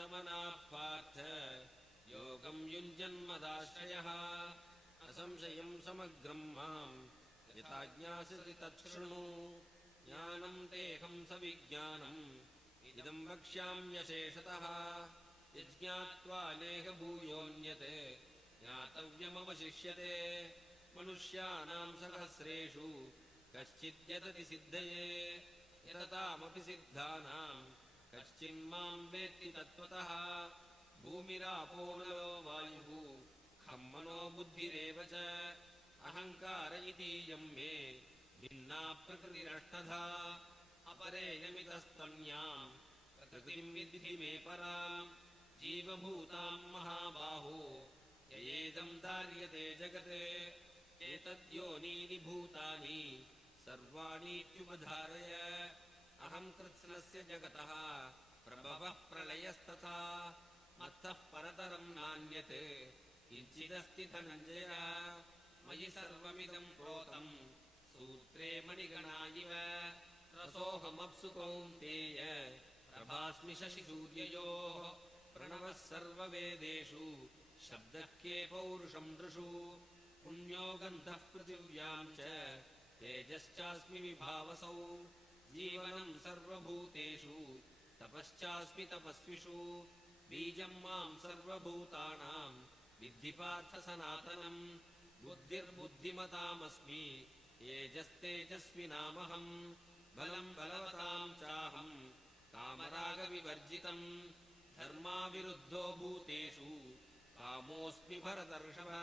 प्रशान्तमनाः पार्थ योगं युञ्जन्मदाश्रयः असंशयं समग्रं मां यथा ज्ञास्यसि तच्छृणु ज्ञानं तेऽहं सविज्ञानम् इदं वक्ष्याम्यशेषतः यज्ञात्वा नेह भूयोऽन्यत् ज्ञातव्यमवशिष्यते मनुष्याणां सहस्रेषु कश्चिद्यतति सिद्धये यततामपि सिद्धानां कश्चिन्मां वेत्ति तत्त्वतः भूमिरापो नलो वायुः खं मनो बुद्धिरेव च अहङ्कार इतीयं मे भिन्ना प्रकृतिरष्टधा अपरेयमितस्तन्यां प्रकृतिं विद्धि मे परां जीवभूतां महाबाहो ययेदं धार्यते जगत् एतद्योनीनि भूतानि सर्वाणीत्युपधारय अहं कृत्स्नस्य जगतः प्रभवः प्रलयस्तथा मत्तः परतरं नान्यत् किञ्चिदस्ति धनञ्जय मयि सर्वमिदं प्रोतं सूत्रे मणिगणा इव रसोऽहमप्सु कौन्तेय प्रभास्मि शशिसूर्ययोः प्रणवः सर्ववेदेषु शब्दः के पौरुषं नृषु पुण्यो गन्धः पृथिव्यां च तेजश्चास्मि विभावसौ जीवनं सर्वभूतेषु तपश्चास्मि तपस्विषु बीजं मां सर्वभूतानां विद्धि पार्थ सनातनम् बुद्धिर्बुद्धिमतामस्मि तेजस्तेजस्विनामहं बलं बलवतां चाहं कामरागविवर्जितम् धर्माविरुद्धो भूतेषु कामोऽस्मि भरतर्षभ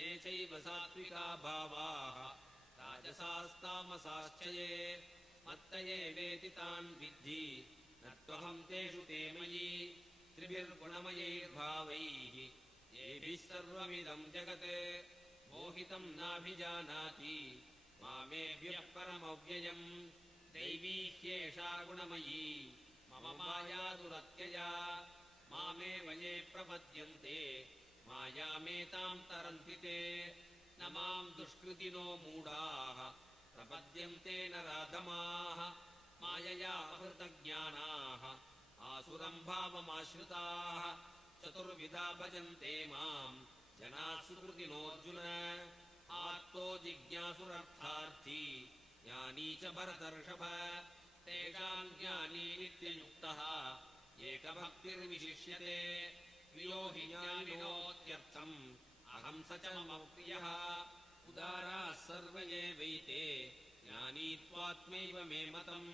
ये चैव सात्विका भावाः राजसास्तामसाश्च ये मत्त एवेति तान् विद्धि न त्वहं तेषु ते मयि त्रिभिर्गुणमयैर्भावैः येभिः सर्वमिदं जगत् मोहितं नाभिजानाति मामेभ्यः परमव्ययम् दैवी ह्येषा गुणमयी मम माया दुरत्यया मामेव ये प्रपद्यन्ते मायामेतां तरन्ति ते न मां दुष्कृतिनो मूढाः प्रपद्यन्ते नराधमाः मायया हृतज्ञानाः आसुरं भावमाश्रिताः चतुर्विधा भजन्ते मां जनाः सुकृतिनोऽर्जुन आर्तो जिज्ञासुरर्थार्थी ज्ञानी च भरतर्षभ तेषां ज्ञानी नित्ययुक्तः एकभक्तिर्विशिष्यते प्रियो हि ज्ञानिनोत्यर्थम् अहं स च मम प्रियः उदाराः सर्व एवैते ज्ञानी त्वात्मैव मे मतम्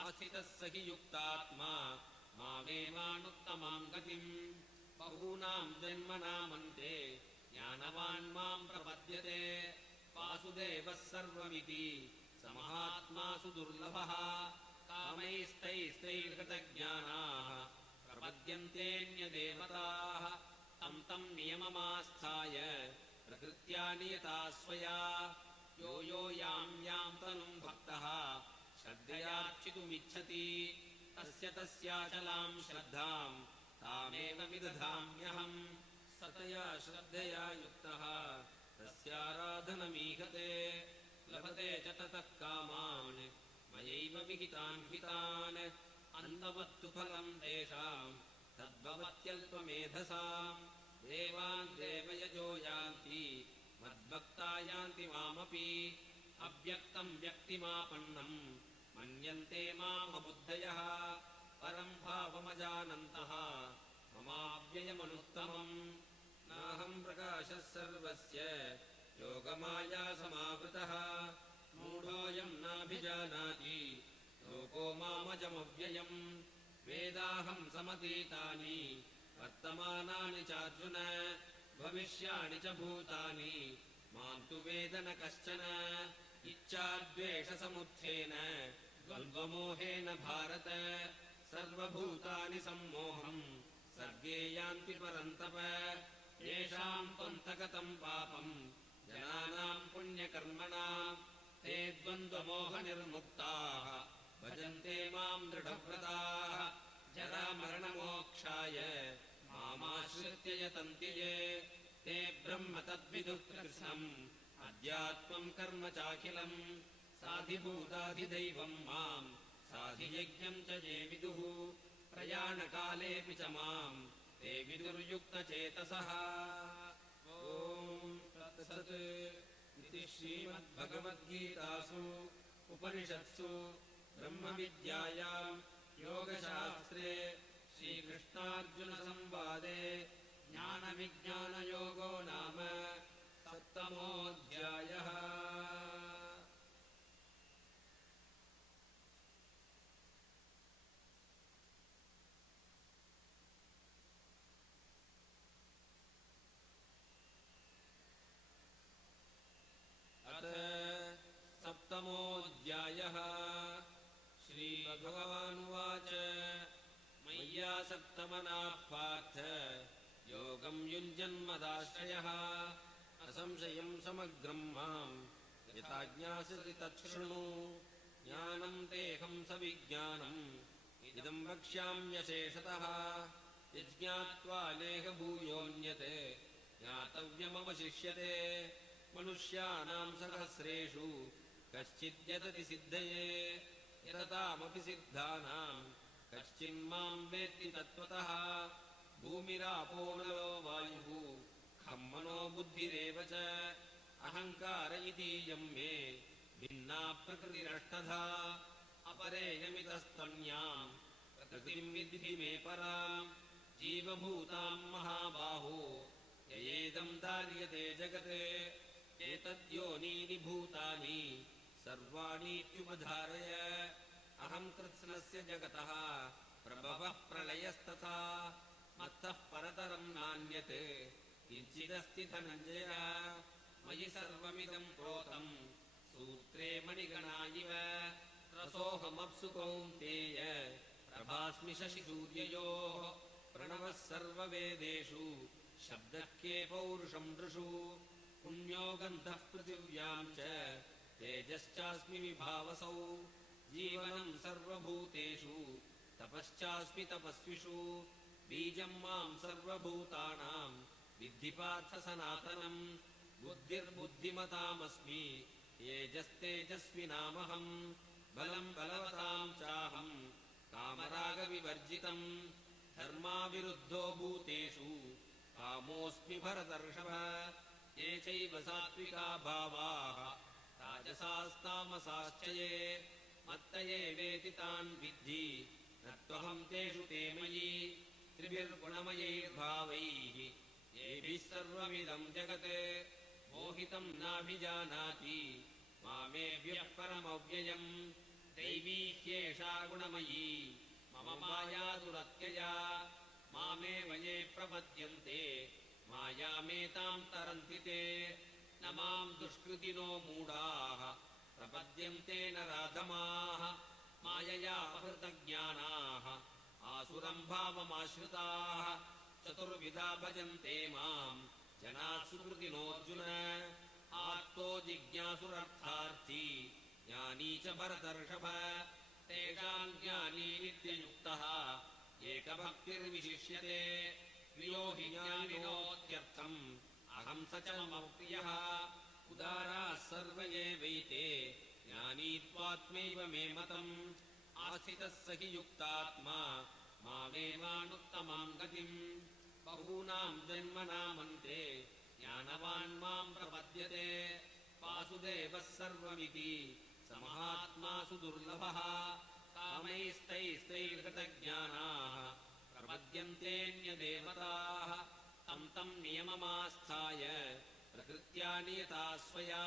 आस्थितः स हि युक्तात्मा मामेवानुत्तमां गतिम् बहूनां जन्मनामन्ते ज्ञानवान् मां प्रपद्यते वासुदेवः सर्वमिति स महात्मा सुदुर्लभः कामैस्तैस्तैर्हृतज्ञानाः प्रपद्यन्तेऽन्यदेवताः तं तं नियममास्थाय प्रकृत्या नियता स्वया यो यो यां यां तनुं भक्तः श्रद्धयार्चितुमिच्छति तस्य तस्याचलां श्रद्धां तामेव विदधाम्यहम् सतया श्रद्धया युक्तः तस्याराधनमीहते लभते च ततः कामान् मयैव विहितान् हितान् अन्नवत्तु फलं तेषां तद्भवत्यल्पमेधसाम् देवान् देवयजो यान्ति मद्भक्ता यान्ति मामपि अव्यक्तं व्यक्तिमापन्नम् मन्यन्ते मामबुद्धयः परं भावमजानन्तः ममाव्ययमनुत्तमम् नाहं प्रकाशः सर्वस्य योगमाया समावृतः मूढोऽयं नाभिजानाति लोको मामजमव्ययम् वेदाहं समतीतानि वर्तमानानि चार्जुन भविष्याणि च भूतानि मां तु वेद न कश्चन इच्छाद्वेषसमुत्थेन द्वन्द्वमोहेन भारत सर्वभूतानि सम्मोहम् सर्गे यान्ति परन्तप येषां त्वन्तगतं पापम् जनानां पुण्यकर्मणां ते द्वन्द्वमोहनिर्मुक्ताः भजन्ते मां दृढव्रताः जरामरणमोक्षाय मामाश्रित्य यतन्ति ये ते ब्रह्म तद्विदुः कृत्स्नम् अध्यात्मम् कर्म चाखिलम् साधिभूताधिदैवम् माम् साधियज्ञम् च ये विदुः प्रयाणकालेऽपि च माम् ते विदुर्युक्तचेतसः। ॐ तत्सत्। इति श्रीमद्भगवद्गीतासु उपनिषत्सु ब्रह्मविद्यायाम् योगशास्त्रे श्रीकृष्णार्जुनसंवादे ज्ञानविज्ञानयोगो नाम सप्तमोऽध्यायः। सप्तमोऽध्यायः। श्रीभगवानुवाच मय्यासक्तमनाः पार्थ योगं युञ्जन्मदाश्रयः असंशयं समग्रं माम् यथा ज्ञास्यसि तच्छृणु। ज्ञानं तेऽहं सविज्ञानम् इदं वक्ष्याम्यशेषतः यज्ञात्वा नेह भूयोऽन्यत् ज्ञातव्यमवशिष्यते। मनुष्याणां सहस्रेषु कश्चिद्यतति सिद्धये यततामपि सिद्धानां कश्चिन्मां वेत्ति तत्त्वतः। भूमिरापो नलो वायुः खं मनो बुद्धिरेव च अहङ्कार इतीयं मे भिन्ना प्रकृतिरष्टधा। अपरेयमितस्तन्यां प्रकृतिं विद्धि मे पराम् जीवभूतां महाबाहो ययेदं धार्यते जगत्। एतद्योनीनि भूतानि सर्वाणीत्युपधारय। अहं कृत्स्नस्य जगतः प्रभवः प्रलयस्तथा मत्तः परतरं नान्यत् किञ्चिदस्ति धनञ्जय। मयि सर्वमिदं प्रोतं सूत्रे मणिगणा इव रसोऽहमप्सु कौन्तेय प्रभास्मि शशिसूर्ययोः। प्रणवः सर्ववेदेषु शब्दः के पौरुषं नृषु। पुण्यो गन्धः पृथिव्यां च तेजश्चास्मि विभावसौ। जीवनं सर्वभूतेषु तपश्चास्मि तपस्विषु। बीजं मां सर्वभूतानां विद्धि पार्थ सनातनम्। बुद्धिर्बुद्धिमतामस्मि तेजस्तेजस्विनामहम्। बलं बलवतां चाहं कामरागविवर्जितम्। धर्माविरुद्धो भूतेषु कामोऽस्मि भरतर्षभ। ये चैव सात्विका भावाः राजसास्तामसाश्च ये मत्त एवेति तान् विद्धि न त्वहं तेषु ते मयि। त्रिभिर्गुणमयैर्भावैः येभिः सर्वमिदं जगत् मोहितं नाभिजानाति मामेभ्यः परमव्ययम्। दैवी ह्येषा गुणमयी मम माया दुरत्यया। मामेव ये प्रपद्यन्ते मायामेतां तरन्ति ते। न मां दुष्कृतिनो मूढाः प्रपद्यन्ते नराधमाः। मायया अपहृतज्ञानाः आसुरं भावमाश्रिताः। चतुर्विधा भजन्ते मां जनाः सुकृतिनोऽर्जुन। आर्तो जिज्ञासुरर्थार्थी ज्ञानी च भरतर्षभ। तेषां ज्ञानी नित्ययुक्तः एकभक्तिर्विशिष्यते। प्रियो हि ज्ञानिनोत्यर्थम् अहं स च मम प्रियः। उदाराः सर्व एवैते ज्ञानी त्वात्मैव मे मतम्। आस्थितः स हि युक्तात्मा मामेवानुत्तमां गतिम्। बहूनां जन्मनामन्ते ज्ञानवान् मां प्रपद्यते। वासुदेवः सर्वमिति स महात्मा सुदुर्लभः। कामैस्तैस्तैर्गतज्ञानाः प्रपद्यन्तेऽन्यदेवताः। तं तं नियममास्थाय प्रकृत्या नियता स्वया।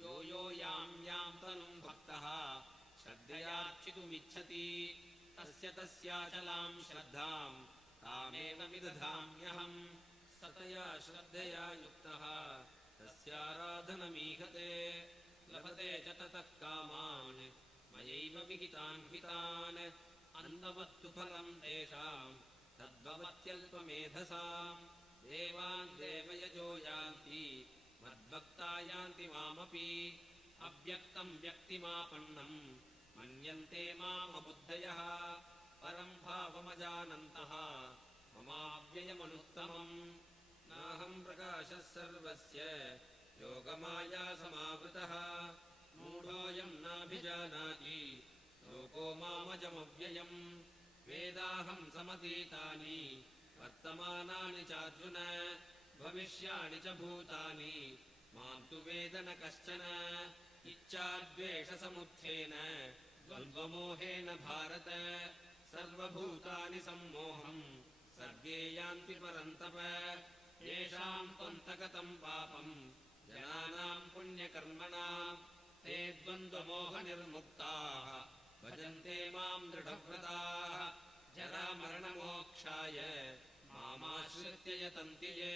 यो यो यां यां तनुं भक्तः श्रद्धयार्चितुमिच्छति तस्य तस्याचलां श्रद्धां तामेव विदधाम्यहम्। सतया श्रद्धया युक्तः तस्याराधनमीहते। लभते च ततः कामान् मयैव विहितान् हितान्। अन्नवत्तु फलं तेषां तद्भवत्यल्पमेधसाम्। देवान् देवयजो यान्ति मद्भक्ता यान्ति मामपि। अव्यक्तं व्यक्तिमापन्नं मन्यन्ते मामबुद्धयः। परं भावमजानन्तः ममाव्ययमनुत्तमम्। नाहं प्रकाशः सर्वस्य योगमाया समावृतः। मूढोऽयं नाभिजानाति लोको मामजमव्ययम्। वेदाहं समतीतानि वर्तमानानि चार्जुन भविष्याणि च भूतानि मां तु वेद न कश्चन इच्छाद्वेषसमुत्थेन द्वन्द्वमोहेन भारत सर्वभूतानि सम्मोहं सर्गे यान्ति परन्तप येषां त्वन्तगतं पापं जनानां पुण्यकर्मणां ते द्वन्द्वमोहनिर्मुक्ताः भजन्ते मां दृढव्रताः जरामरणमोक्षाय मामाश्रित्य यतन्ति ये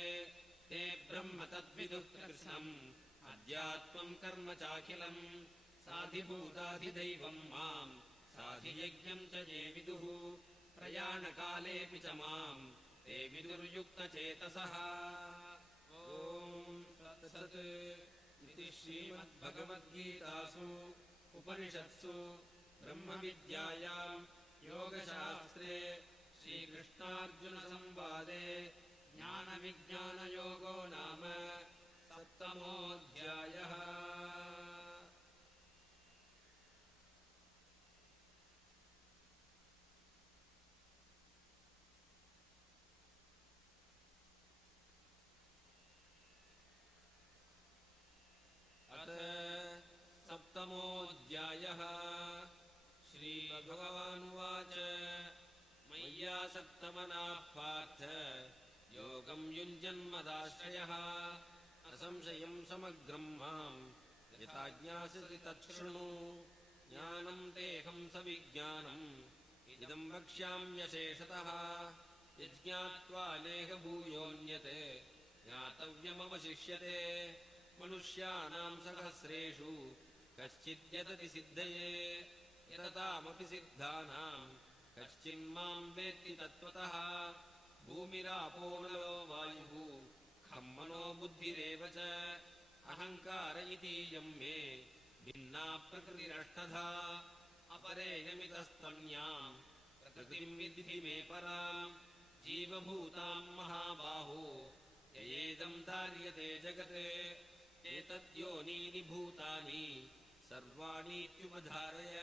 ते ब्रह्म तद्विदुः कृत्स्नम् अध्यात्मं कर्म चाखिलम् साधिभूताधिदैवं मां साधियज्ञं च ये विदुः प्रयाणकालेऽपि च मां ते विदुर्युक्तचेतसः। ॐ तत्सत् इति श्रीमद्भगवद्गीतासु उपनिषत्सु ब्रह्मविद्यायां योगशास्त्रे श्रीकृष्णार्जुनसंवादे ज्ञानविज्ञानयोगो नाम सप्तमोऽध्यायः। सप्तमोऽध्यायः। श्रीभगवानुवाच मय्यासक्तमनाः पार्थ योगं युञ्जन्मदाश्रयः असंशयं समग्रं मां यथा ज्ञास्यसि तच्छृणु ज्ञानं तेऽहं सविज्ञानम् इदं वक्ष्याम्यशेषतः यज्ञात्वा नेह भूयोऽन्यत् ज्ञातव्यमवशिष्यते मनुष्याणां सहस्रेषु कश्चिद्यतति सिद्धये यततामपि सिद्धानां कश्चिन्मां वेत्ति तत्त्वतः भूमिरापो नलो वायुः खं मनो बुद्धिरेव च अहङ्कार इतीयं मे भिन्ना प्रकृतिरष्टधा अपरेयमितस्तन्यां प्रकृतिं विद्धि मे परां जीवभूतां महाबाहो ययेदं धार्यते जगत् एतद्योनीनि भूतानि सर्वाणीत्युपधारय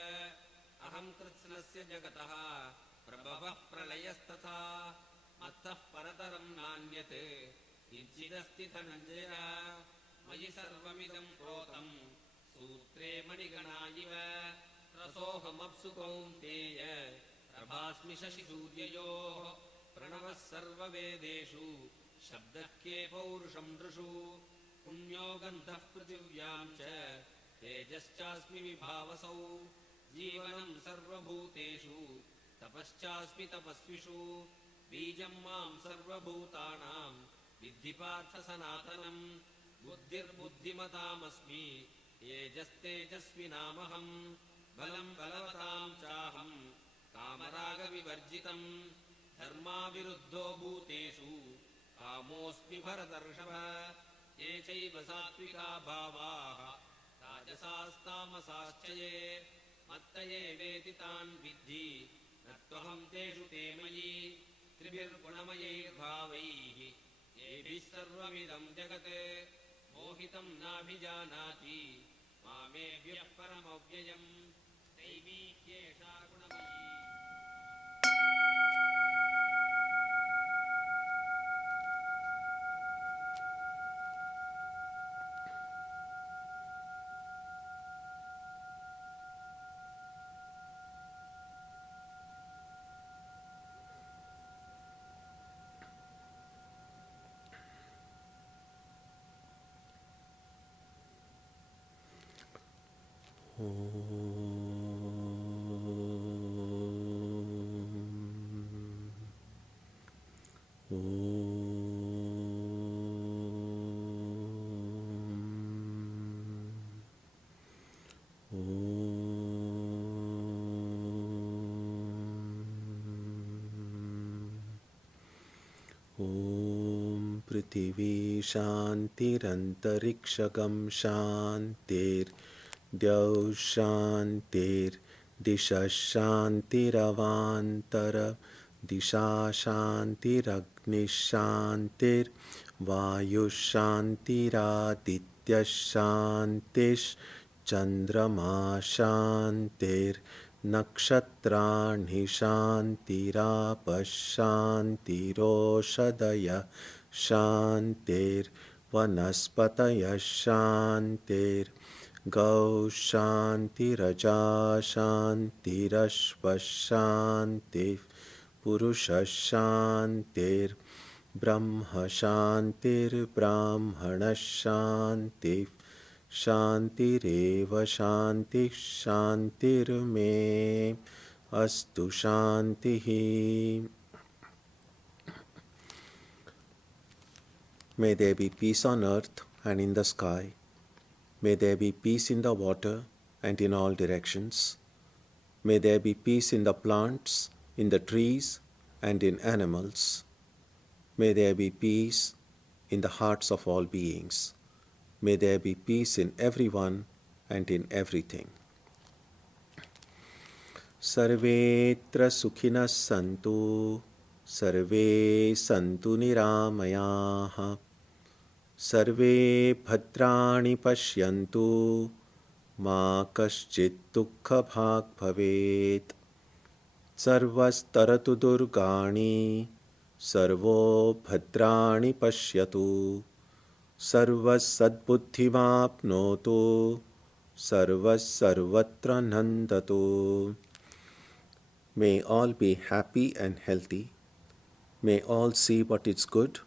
अहं कृत्स्नस्य जगतः प्रभवः प्रलयस्तथा मत्तः परतरं नान्यत् किञ्चिदस्ति धनञ्जय मयि सर्वमिदं प्रोतं सूत्रे मणिगणा इव रसोऽहमप्सु कौन्तेय प्रभास्मि शशिसूर्ययोः प्रणवः सर्ववेदेषु शब्दः के पौरुषं नृषु पुण्यो गन्धः पृथिव्यां च तेजश्चास्मि विभावसौ जीवनं सर्वभूतेषु तपश्चास्मि तपस्विषु बीजं मां सर्वभूतानां विद्धि पार्थ सनातनम् बुद्धिर्बुद्धिमतामस्मि तेजस्तेजस्विनामहं बलं बलवतां चाहं कामरागविवर्जितं धर्माविरुद्धो भूतेषु कामोऽस्मि भरतर्षभ ये चैव सात्विका भावाः राजसास्तामसाश्च ये मत्त एवेति तान् विद्धि न त्वहं तेषु ते मयि त्रिभिर्गुणमयैर्भावैः येभिः सर्वमिदं जगत् मोहितं नाभिजानाति मामेभ्यः परमव्ययम् दैवी ह्येषा गुणमयी। पृथिवी शान्तिरन्तरिक्षगं शान्तिर्द्यौ शान्तिर्दिशः शान्तिरवान्तर दिशा शान्तिरग्निः शान्तिर्वायुः शान्तिरादित्यः शान्तिश्चन्द्रमा शान्तिर् Nakshatrani shantirapashantiroshadaya shantir vanaspataya shantir Gau Shantiraja Shantirashva Shantir Purusha Shantir Brahma Shantir Brahmana Shantir Shantireva Shanti Shantir Me Astu Shantihi. May there be peace on earth and in the sky. May there be peace in the water and in all directions. May there be peace in the plants, in the trees, and in animals. May there be peace in the hearts of all beings. May there be peace in everyone and in everything. Sarvetra sukhinas santu, sarve santu niramayaha. Sarve bhadrani pashyantu, ma kaschit dukkha bhag bhavet. Sarvastaratu durgani, sarvo bhadrani pashyatu. Sarvas sadbuddhimapnotu, sarvas sarvatra nandatu. May all be happy and healthy. May all see what is good,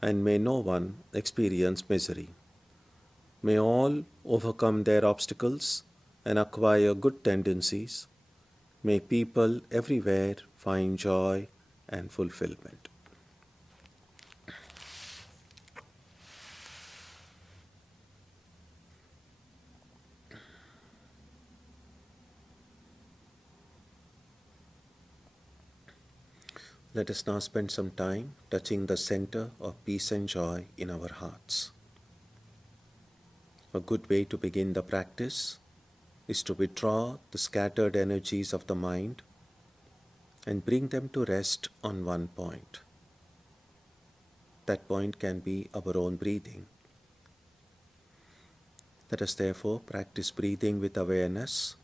and may no one experience misery. May all overcome their obstacles and acquire good tendencies. May people everywhere find joy and fulfillment. Let us now spend some time touching the center of peace and joy in our hearts. A good way to begin the practice is to withdraw the scattered energies of the mind and bring them to rest on one point. That point can be our own breathing. Let us therefore practice breathing with awareness.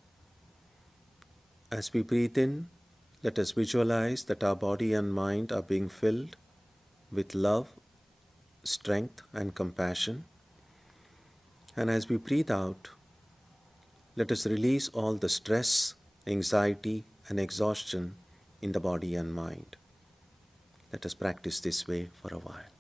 As we breathe in, let us visualize that our body and mind are being filled with love, strength, and compassion. And as we breathe out, let us release all the stress, anxiety, and exhaustion in the body and mind. Let us practice this way for a while.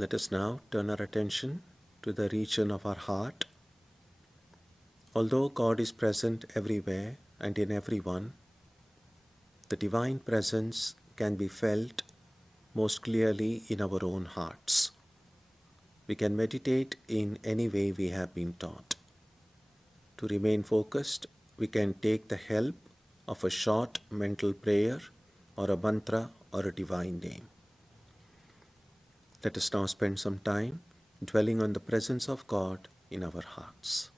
Let us now turn our attention to the region of our heart. Although God is present everywhere and in everyone, the divine presence can be felt most clearly in our own hearts. We can meditate in any way we have been taught. To remain focused, we can take the help of a short mental prayer or a mantra or a divine name. Let us now spend some time dwelling on the presence of God in our hearts.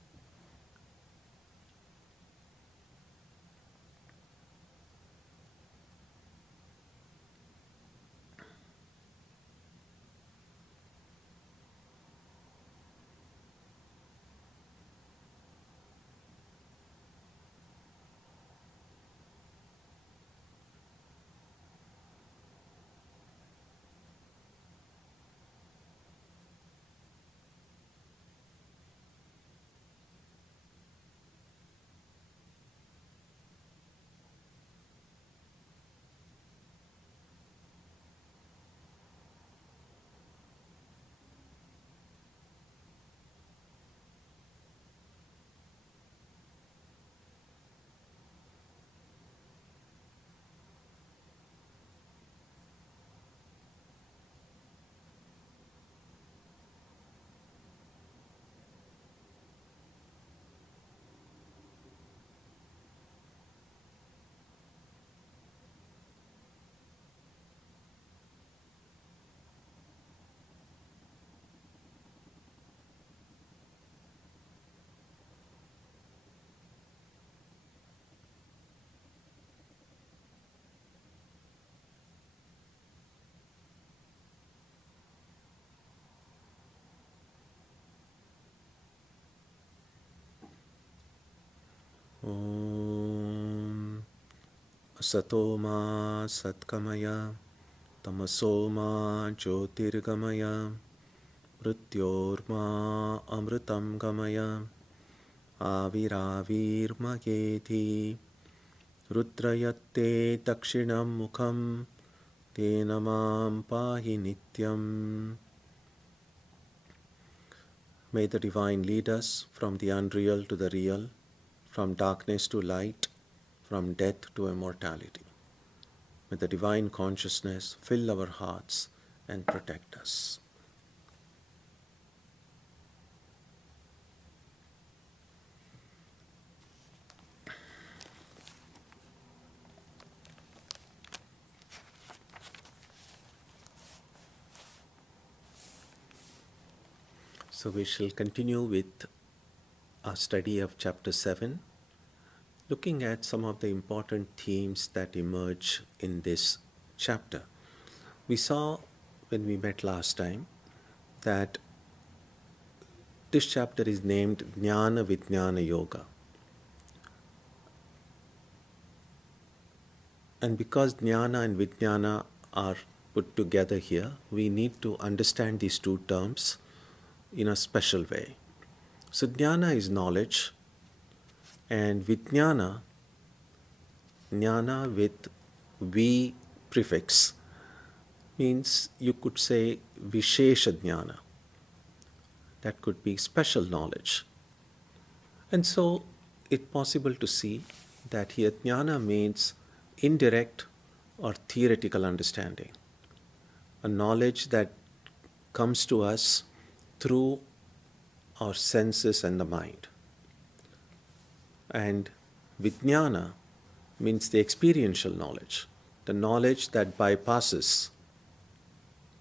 Satoma Satkamaya Tamasoma Jyotirgamaya Mrityorma Amritam Gamaya Aviravirmageti Rudrayatte Dakshinam Mukham Tenamam Pahi Nityam. May the Divine lead us from the unreal to the real, from darkness to light, from death to immortality. May the Divine consciousness fill our hearts and protect us. So we shall continue with our study of chapter 7, looking at some of the important themes that emerge in this chapter. We saw when we met last time that this chapter is named Jnana Vijnana Yoga. And because Jnana and Vijnana are put together here, we need to understand these two terms in a special way. So Jnana is knowledge, and Vijnana, Jnana with V prefix, means you could say Vishesha Jnana. That could be special knowledge. And so it's possible to see that here Jnana means indirect or theoretical understanding, a knowledge that comes to us through our senses and the mind. And Vijnana means the experiential knowledge, the knowledge that bypasses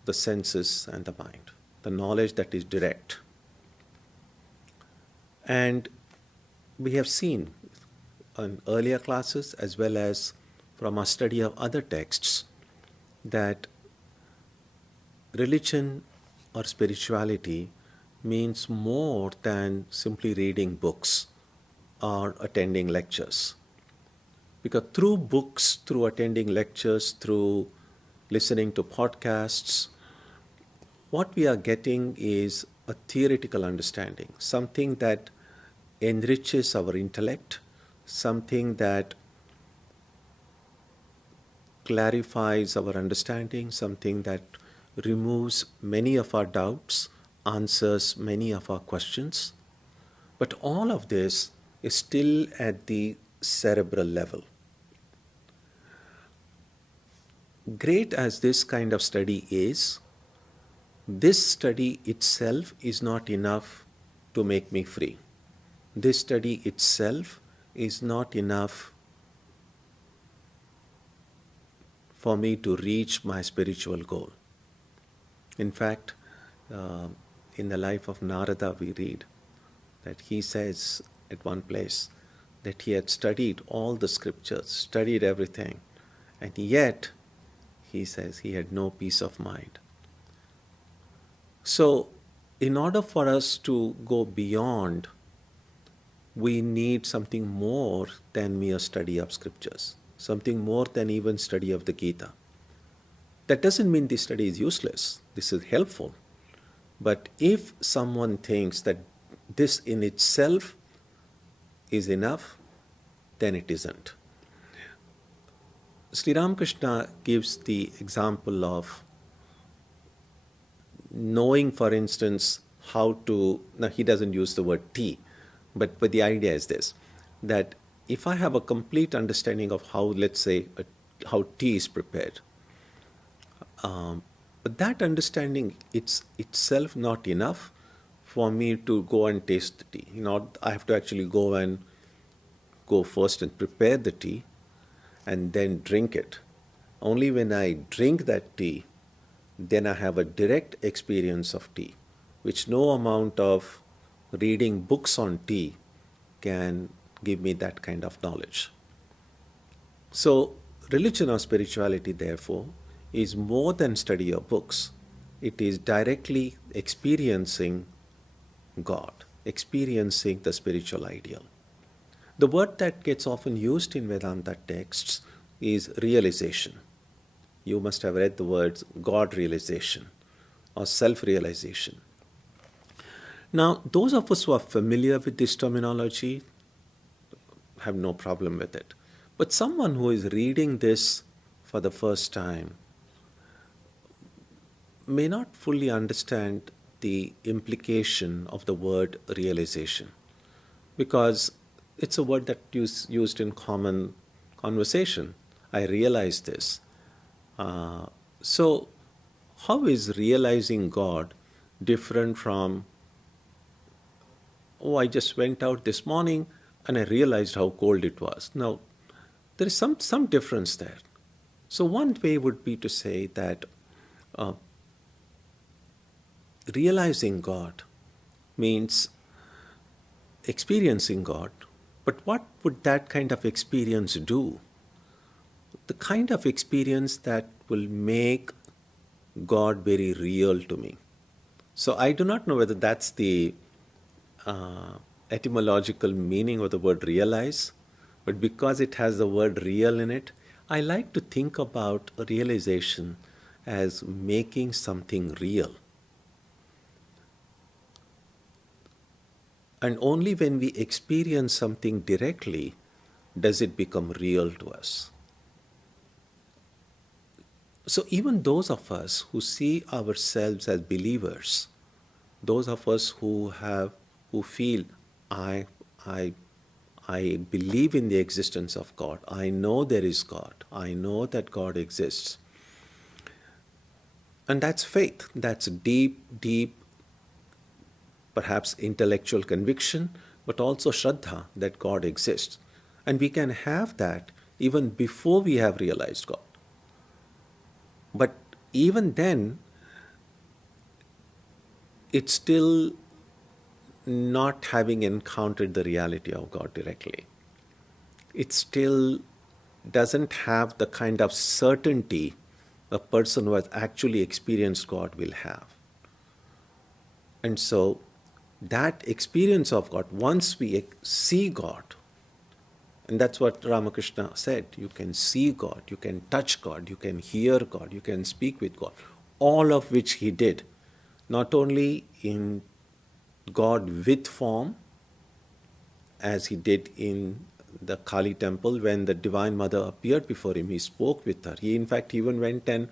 the senses and the mind, the knowledge that is direct. And we have seen in earlier classes as well as from our study of other texts that religion or spirituality means more than simply reading books or attending lectures. Because through books, through attending lectures, through listening to podcasts, what we are getting is a theoretical understanding, something that enriches our intellect, something that clarifies our understanding, something that removes many of our doubts, answers many of our questions. But all of this is still at the cerebral level. Great as this kind of study is, this study itself is not enough to make me free. This study itself is not enough for me to reach my spiritual goal. In fact, in the life of Narada, we read that he says at one place that he had studied all the scriptures, studied everything, and yet, he says, he had no peace of mind. So, in order for us to go beyond, we need something more than mere study of scriptures, something more than even study of the Gita. That doesn't mean this study is useless. This is helpful. But if someone thinks that this in itself is enough, then it isn't. Sri Ramakrishna gives the example of knowing, for instance, how to, now he doesn't use the word tea, but the idea is this, that if I have a complete understanding of how, let's say, how tea is prepared, but that understanding it's itself not enough for me to go and taste the tea. I have to actually go first and prepare the tea and then drink it. Only when I drink that tea, then I have a direct experience of tea, which no amount of reading books on tea can give me that kind of knowledge. So, religion or spirituality, therefore, is more than study of books. It is directly experiencing God, experiencing the spiritual ideal. The word that gets often used in Vedanta texts is realization. You must have read the words God realization or self-realization. Now, those of us who are familiar with this terminology have no problem with it. But someone who is reading this for the first time may not fully understand the implication of the word realization, because it's a word that is used in common conversation. I realize this. So, how is realizing God different from, oh, I just went out this morning and I realized how cold it was? Now, there is some difference there. So, one way would be to say that realizing God means experiencing God, but what would that kind of experience do? The kind of experience that will make God very real to me. So I do not know whether that's the etymological meaning of the word realize, but because it has the word real in it, I like to think about realization as making something real. And only when we experience something directly does it become real to us. So even those of us who see ourselves as believers, those of us who feel, I believe in the existence of God, I know there is God, I know that God exists. And that's faith, that's deep, perhaps intellectual conviction, but also Shraddha that God exists. And we can have that even before we have realized God. But even then, it's still not having encountered the reality of God directly. It still doesn't have the kind of certainty a person who has actually experienced God will have. And so, that experience of God, once we see God, and that's what Ramakrishna said, you can see God, you can touch God, you can hear God, you can speak with God, all of which he did, not only in God with form, as he did in the Kali temple when the Divine Mother appeared before him, he spoke with her. He in fact even went and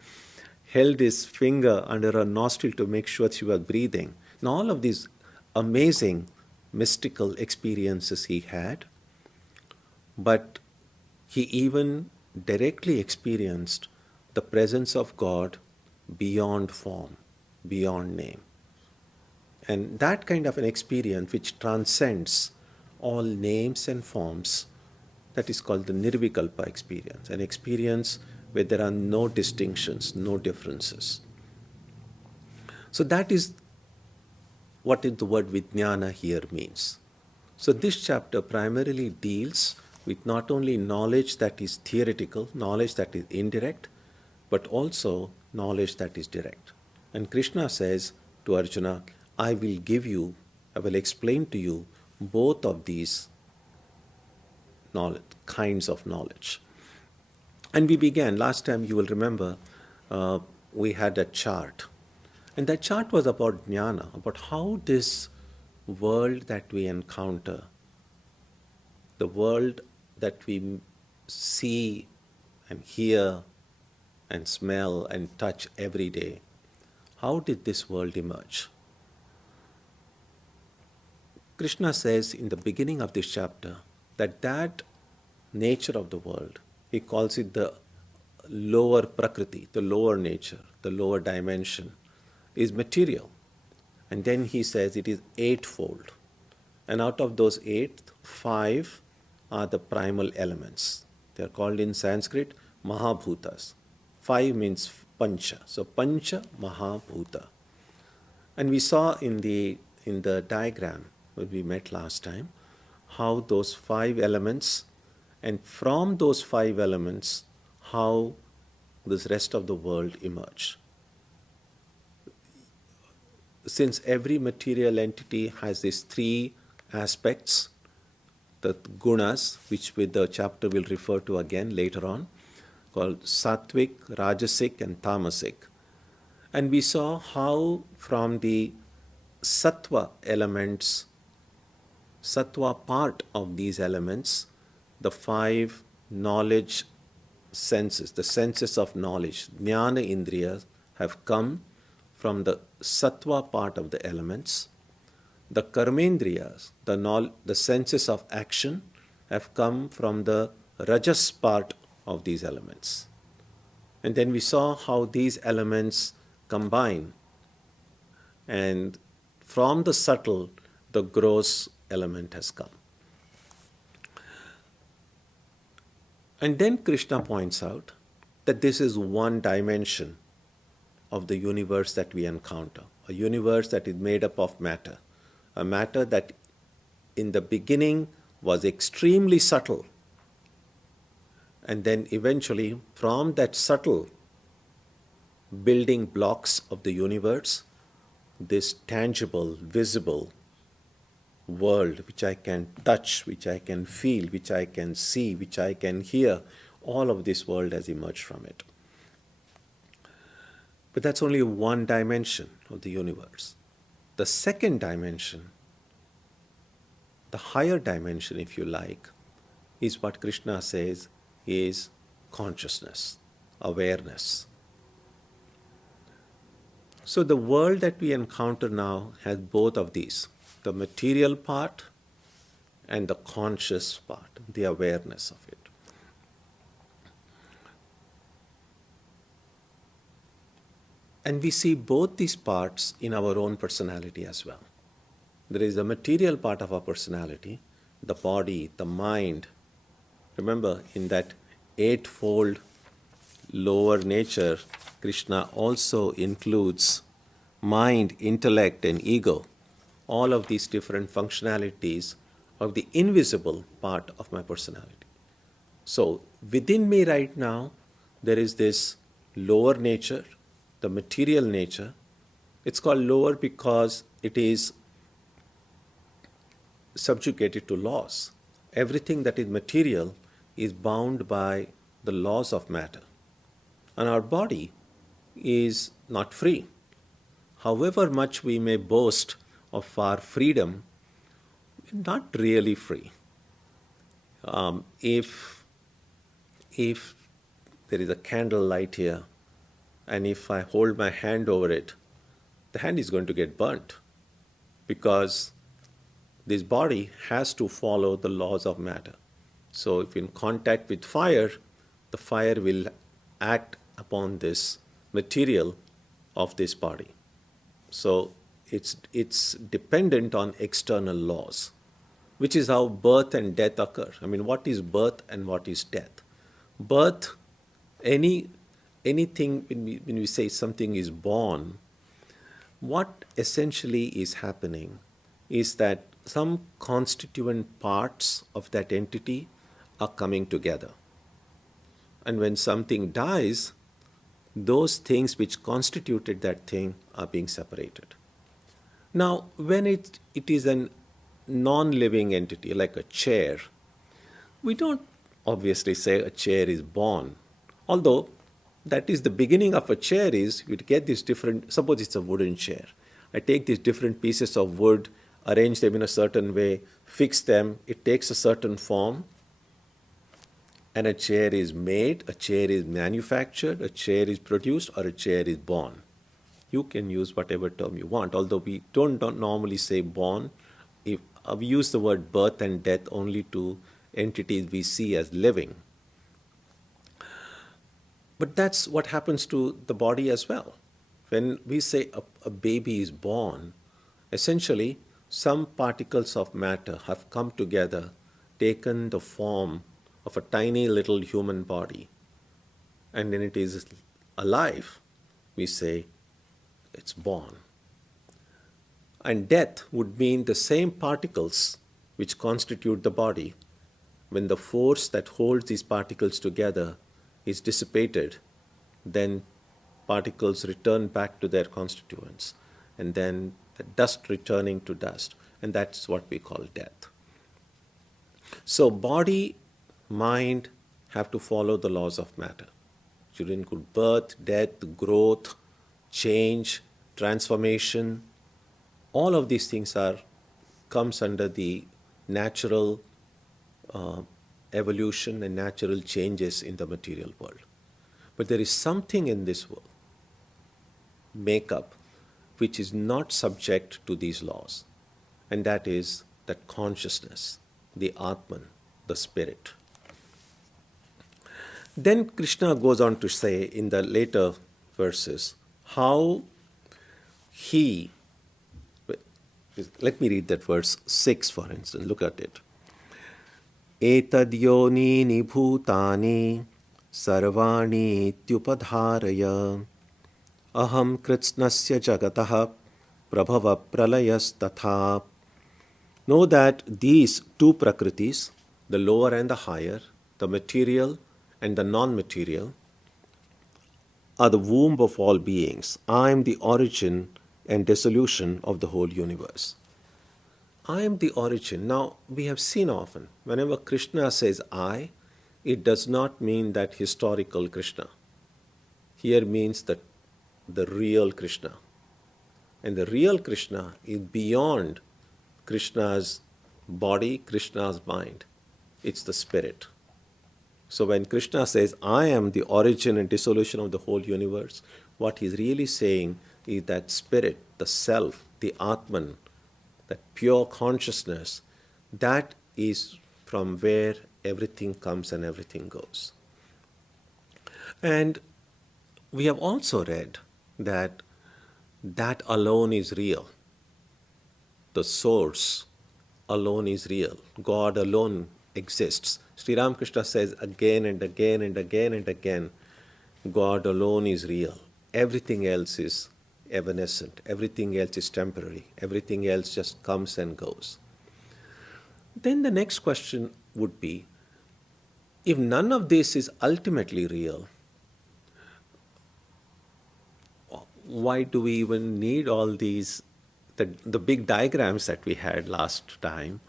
held his finger under her nostril to make sure she was breathing. Now all of these amazing mystical experiences he had, but he even directly experienced the presence of God beyond form, beyond name. And that kind of an experience which transcends all names and forms, that is called the Nirvikalpa experience, an experience where there are no distinctions, no differences. So that is what the word Vijnana here means. So this chapter primarily deals with not only knowledge that is theoretical, knowledge that is indirect, but also knowledge that is direct. And Krishna says to Arjuna, I will explain to you both of these kinds of knowledge. And we began, last time you will remember, we had a chart. And that chart was about jnana, about how this world that we encounter, the world that we see and hear and smell and touch every day, how did this world emerge? Krishna says in the beginning of this chapter that nature of the world, he calls it the lower prakriti, the lower nature, the lower dimension, is material. And then he says it is eightfold. And out of those 8, 5 are the primal elements. They are called in Sanskrit Mahabhutas. 5 means Pancha. So Pancha Mahabhuta. And we saw in the diagram when we met last time how those 5 elements, and from those 5 elements, how this rest of the world emerged. Since every material entity has these 3 aspects, the gunas, which the chapter will refer to again later on, called sattvic, rajasic, and tamasic. And we saw how from the sattva elements, sattva part of these elements, the five knowledge senses, the senses of knowledge, jnana indriyas, have come from the sattva part of the elements. The karmendriyas, the senses of action, have come from the rajas part of these elements. And then we saw how these elements combine, and from the subtle, the gross element has come. And then Krishna points out that this is one dimension of the universe that we encounter, a universe that is made up of matter, a matter that in the beginning was extremely subtle, and then eventually from that subtle building blocks of the universe, this tangible, visible world which I can touch, which I can feel, which I can see, which I can hear, all of this world has emerged from it. But that's only one dimension of the universe. The second dimension, the higher dimension if you like, is what Krishna says is consciousness, awareness. So the world that we encounter now has both of these, the material part and the conscious part, the awareness of it. And we see both these parts in our own personality as well. There is the material part of our personality, the body, the mind. Remember, in that eightfold lower nature, Krishna also includes mind, intellect, and ego. All of these different functionalities of the invisible part of my personality. So within me right now, there is this lower nature, the material nature. It's called lower because it is subjugated to laws. Everything that is material is bound by the laws of matter. And our body is not free. However much we may boast of our freedom, we're not really free. If there is a candle light here, and if I hold my hand over it, the hand is going to get burnt because this body has to follow the laws of matter. So if in contact with fire, the fire will act upon this material of this body. So it's dependent on external laws, which is how birth and death occur. I mean, what is birth and what is death? Birth, anything, when we say something is born, what essentially is happening is that some constituent parts of that entity are coming together. And when something dies, those things which constituted that thing are being separated. Now, when it is a non-living entity, like a chair, we don't obviously say a chair is born. Although, that is the beginning of a chair is, you get these different, suppose it's a wooden chair. I take these different pieces of wood, arrange them in a certain way, fix them, it takes a certain form, and a chair is made, a chair is manufactured, a chair is produced, or a chair is born. You can use whatever term you want, although we don't normally say born. We use the word birth and death only to entities we see as living. But that's what happens to the body as well. When we say a baby is born, essentially some particles of matter have come together, taken the form of a tiny little human body, and then it is alive. We say it's born. And death would mean the same particles which constitute the body, when the force that holds these particles together is dissipated, then particles return back to their constituents, and then the dust returning to dust, and that's what we call death. So body, mind have to follow the laws of matter. Children could birth, death, growth, change, transformation. All of these things comes under the natural evolution and natural changes in the material world. But there is something in this world, makeup, which is not subject to these laws, and that is that consciousness, the Atman, the spirit. Then Krishna goes on to say in the later verses how he, let me read that verse 6 for instance, look at it. Etad yonini bhutani sarvani tyupadharaya aham kritsnasya jagatah prabhava pralayas. Know that these two prakritis, the lower and the higher, the material and the non-material, are the womb of all beings. I am the origin and dissolution of the whole universe. I am the origin. Now, we have seen often, whenever Krishna says I, it does not mean that historical Krishna. Here means that the real Krishna. And the real Krishna is beyond Krishna's body, Krishna's mind. It's the spirit. So when Krishna says, I am the origin and dissolution of the whole universe, what he's really saying is that spirit, the self, the Atman, that pure consciousness, that is from where everything comes and everything goes. And we have also read that that alone is real. The source alone is real. God alone exists. Sri Ramakrishna says again and again and again and again, God alone is real. Everything else is evanescent. Everything else is temporary. Everything else just comes and goes. Then the next question would be, if none of this is ultimately real, why do we even need all these, the big diagrams that we had last time?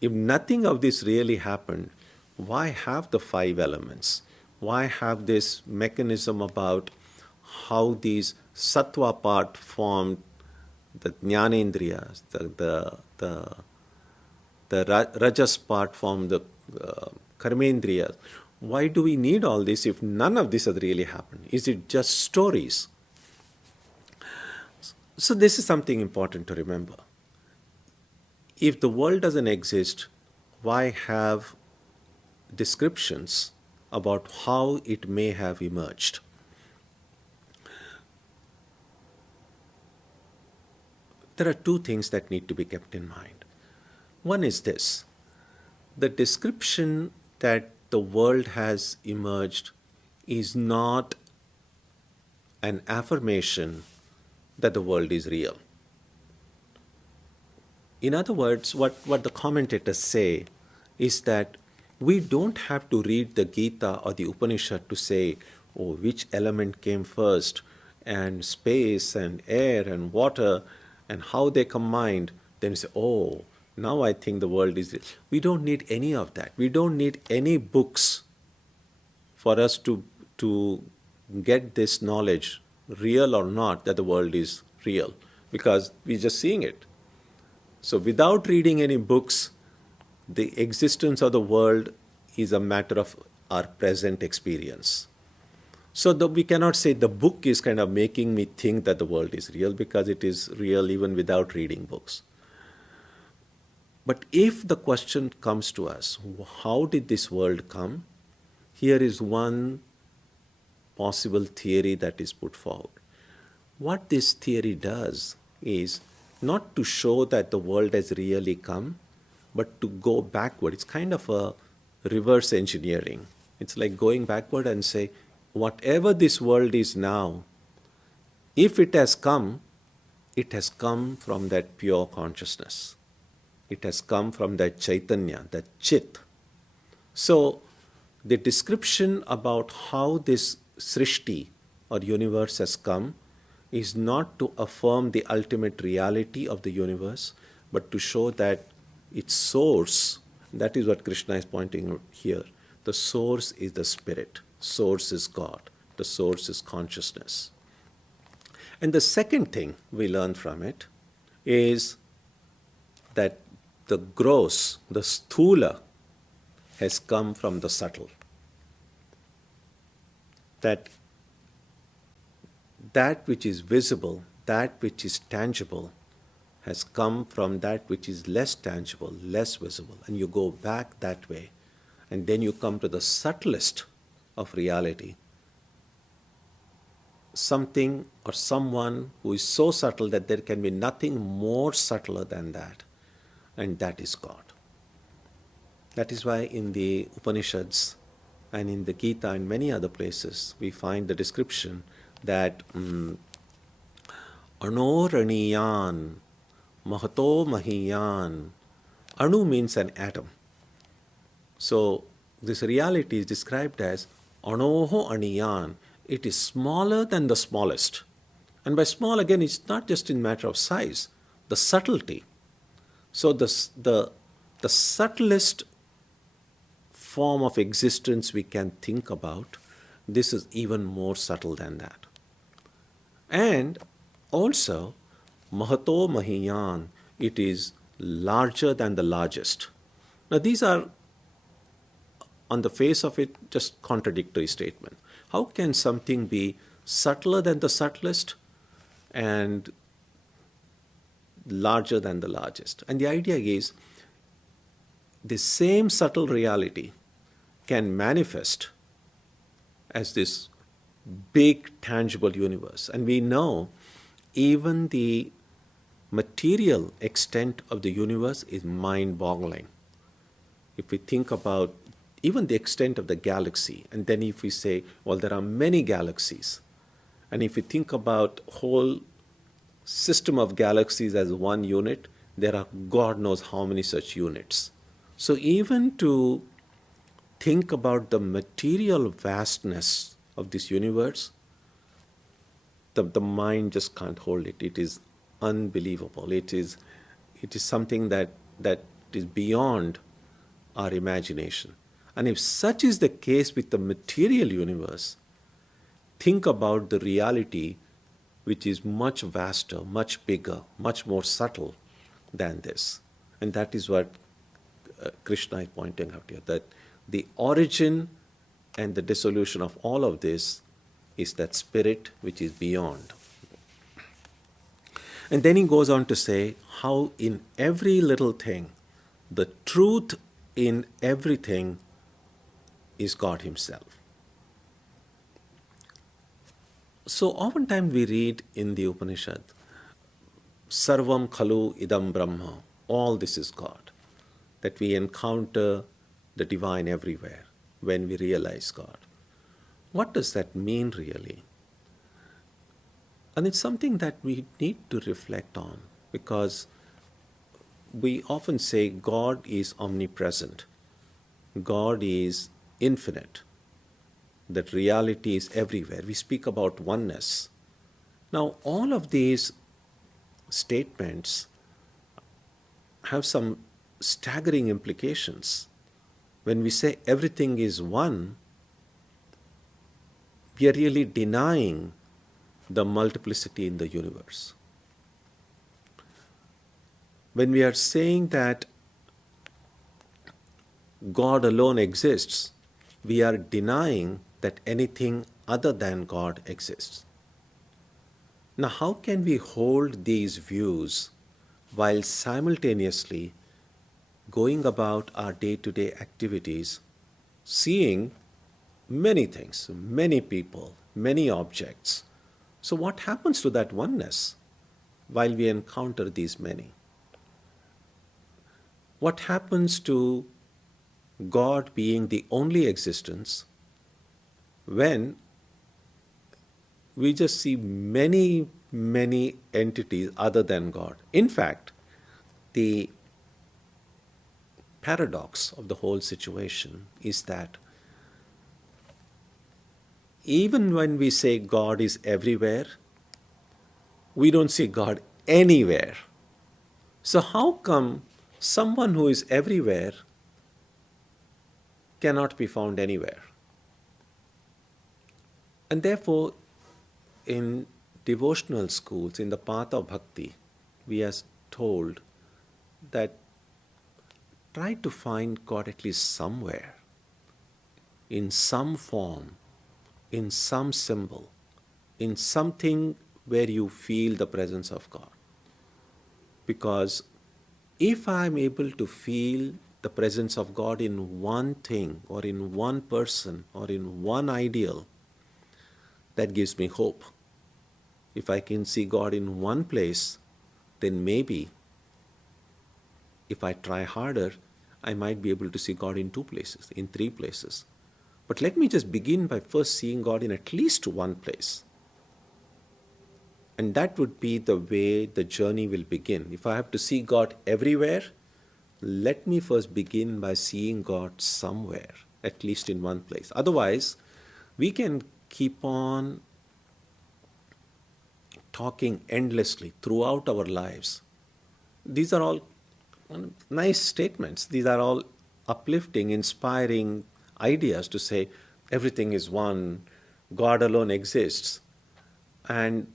If nothing of this really happened, why have the 5 elements? Why have this mechanism about how these sattva part formed the jnanendriyas, the rajas part formed the karmendriyas? Why do we need all this if none of this has really happened? Is it just stories? So this is something important to remember. If the world doesn't exist, why have descriptions about how it may have emerged? There are 2 things that need to be kept in mind. One is this: the description that the world has emerged is not an affirmation that the world is real. In other words, what the commentators say is that we don't have to read the Gita or the Upanishad to say, oh, which element came first, and space and air and water and how they combined, then say, oh, now I think the world is real. We don't need any of that. We don't need any books for us to get this knowledge, real or not, that the world is real, because we're just seeing it. So without reading any books, the existence of the world is a matter of our present experience. So we cannot say the book is kind of making me think that the world is real, because it is real even without reading books. But if the question comes to us, how did this world come? Here is one possible theory that is put forward. What this theory does is not to show that the world has really come, but to go backward. It's kind of a reverse engineering. It's like going backward and say, whatever this world is now, if it has come from that pure consciousness. It has come from that Chaitanya, that Chit. So the description about how this Srishti or universe has come is not to affirm the ultimate reality of the universe, but to show that its source, that is what Krishna is pointing out here, the source is the spirit. source is God, the source is consciousness. And the second thing we learn from it is that the gross, the sthula, has come from the subtle. That which is visible, that which is tangible, has come from that which is less tangible, less visible. And you go back that way, and then you come to the subtlest of reality. Something or someone who is so subtle that there can be nothing more subtler than that, and that is God. That is why in the Upanishads and in the Gita and many other places we find the description that Anoraniyan Mahato Mahiyan. Anu means an atom. So this reality is described as Anoho Aniyan. It is smaller than the smallest. And by small, again, it's not just in matter of size, the subtlety. So the subtlest form of existence we can think about, this is even more subtle than that. And also, Mahato Mahiyan, it is larger than the largest. Now these are, on the face of it, just contradictory statements. How can something be subtler than the subtlest and larger than the largest? And the idea is the same subtle reality can manifest as this big tangible universe. And we know even the material extent of the universe is mind-boggling. If we think about even the extent of the galaxy, and then if we say, well, there are many galaxies, and if we think about whole system of galaxies as one unit, there are God knows how many such units. So even to think about the material vastness of this universe, the mind just can't hold it. It is unbelievable. It is something that is beyond our imagination. And if such is the case with the material universe, think about the reality which is much vaster, much bigger, much more subtle than this. And that is what Krishna is pointing out here, that the origin and the dissolution of all of this is that spirit which is beyond. And then he goes on to say how in every little thing, the truth in everything is God himself. So oftentimes we read in the Upanishad, Sarvam Khalu Idam Brahma, all this is God, that we encounter the divine everywhere when we realize God. What does that mean really? And it's something that we need to reflect on, because we often say God is omnipresent, God is infinite, that reality is everywhere. We speak about oneness. Now, all of these statements have some staggering implications. When we say everything is one, we are really denying the multiplicity in the universe. When we are saying that God alone exists, we are denying that anything other than God exists. Now, how can we hold these views while simultaneously going about our day-to-day activities, seeing many things, many people, many objects? So what happens to that oneness while we encounter these many? What happens to God being the only existence when we just see many, many entities other than God? In fact, the paradox of the whole situation is that even when we say God is everywhere, we don't see God anywhere. So how come someone who is everywhere cannot be found anywhere? And therefore, in devotional schools, in the path of bhakti, we are told that try to find God at least somewhere, in some form, in some symbol, in something where you feel the presence of God. Because if I am able to feel the presence of God in one thing, or in one person, or in one ideal, that gives me hope. If I can see God in one place, then maybe if I try harder, I might be able to see God in 2 places, in 3 places. But let me just begin by first seeing God in at least one place. And that would be the way the journey will begin. If I have to see God everywhere, let me first begin by seeing God somewhere, at least in one place. Otherwise, we can keep on talking endlessly throughout our lives. These are all nice statements. These are all uplifting, inspiring ideas to say everything is one, God alone exists. And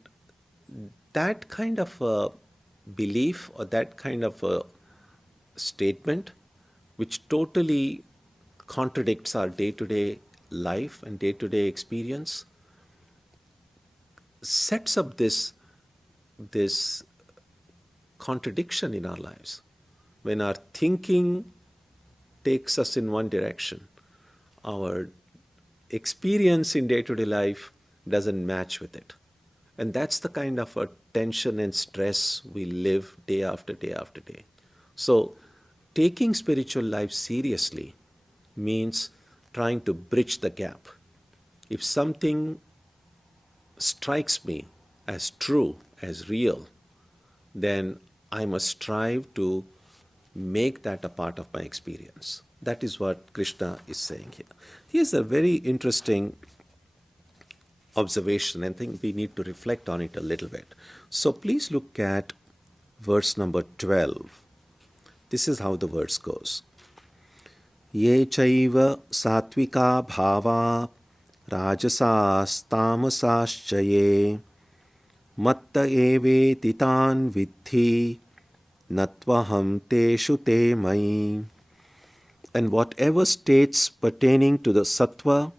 that kind of a belief, or that kind of a statement, which totally contradicts our day-to-day life and day-to-day experience, sets up this contradiction in our lives. When our thinking takes us in one direction, our experience in day-to-day life doesn't match with it. And that's the kind of a tension and stress we live day after day after day. So, taking spiritual life seriously means trying to bridge the gap. If something strikes me as true, as real, then I must strive to make that a part of my experience. That is what Krishna is saying here. Here's a very interesting observation, and I think we need to reflect on it a little bit. So please look at verse number 12. This is how the verse goes. Ye chaiva satvika bhava rajasas tamasascha ye matta eve titan vidhi natvaham teshu te mai. And whatever states pertaining to the sattva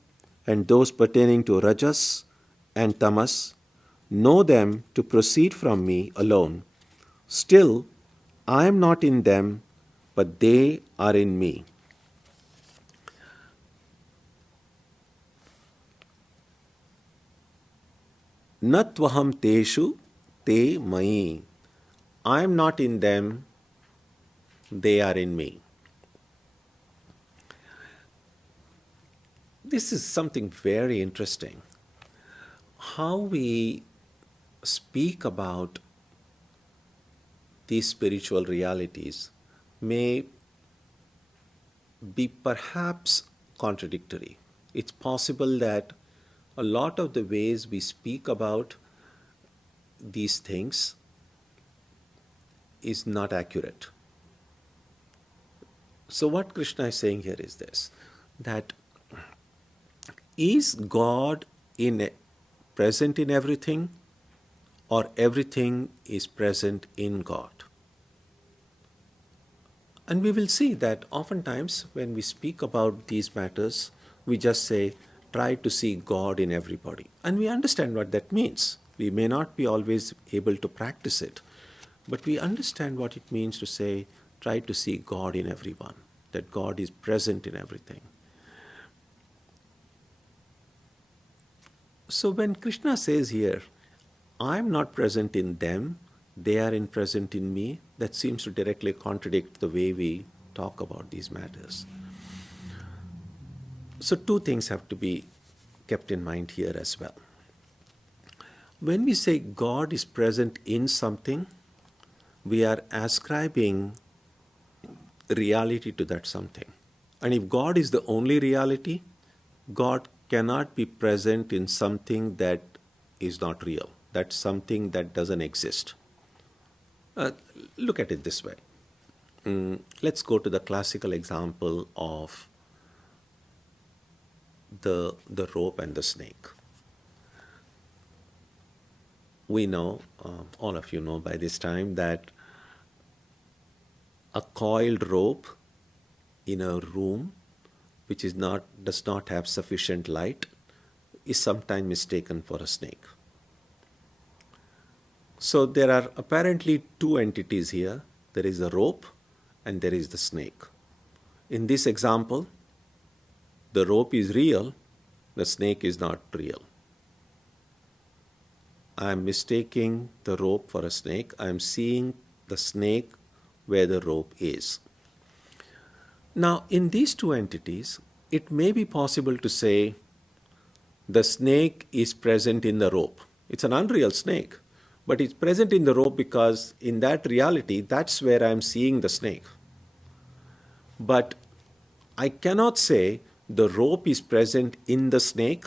and those pertaining to rajas and tamas, know them to proceed from me alone. Still, I am not in them, but they are in me. Natvaham teshu te mai. I am not in them, they are in me. This is something very interesting. How we speak about these spiritual realities may be perhaps contradictory. It's possible that a lot of the ways we speak about these things is not accurate. So what Krishna is saying here is this, that is God present in everything, or everything is present in God? And we will see that oftentimes when we speak about these matters, we just say, try to see God in everybody. And we understand what that means. We may not be always able to practice it, but we understand what it means to say, try to see God in everyone, that God is present in everything. So when Krishna says here, I am not present in them, they are present in me, that seems to directly contradict the way we talk about these matters. So 2 things have to be kept in mind here as well. When we say God is present in something, we are ascribing reality to that something. And if God is the only reality, God cannot be present in something that is not real. That's something that doesn't exist. Look at it this way. Let's go to the classical example of the rope and the snake. we know, all of you know by this time, that a coiled rope in a room which does not have sufficient light is sometimes mistaken for a snake. So there are apparently two entities here. There is a rope and there is the snake. In this example, the rope is real, the snake is not real. I am mistaking the rope for a snake. I am seeing the snake where the rope is. Now, in these two entities, it may be possible to say the snake is present in the rope. It's an unreal snake, but it's present in the rope because in that reality, that's where I'm seeing the snake. But I cannot say the rope is present in the snake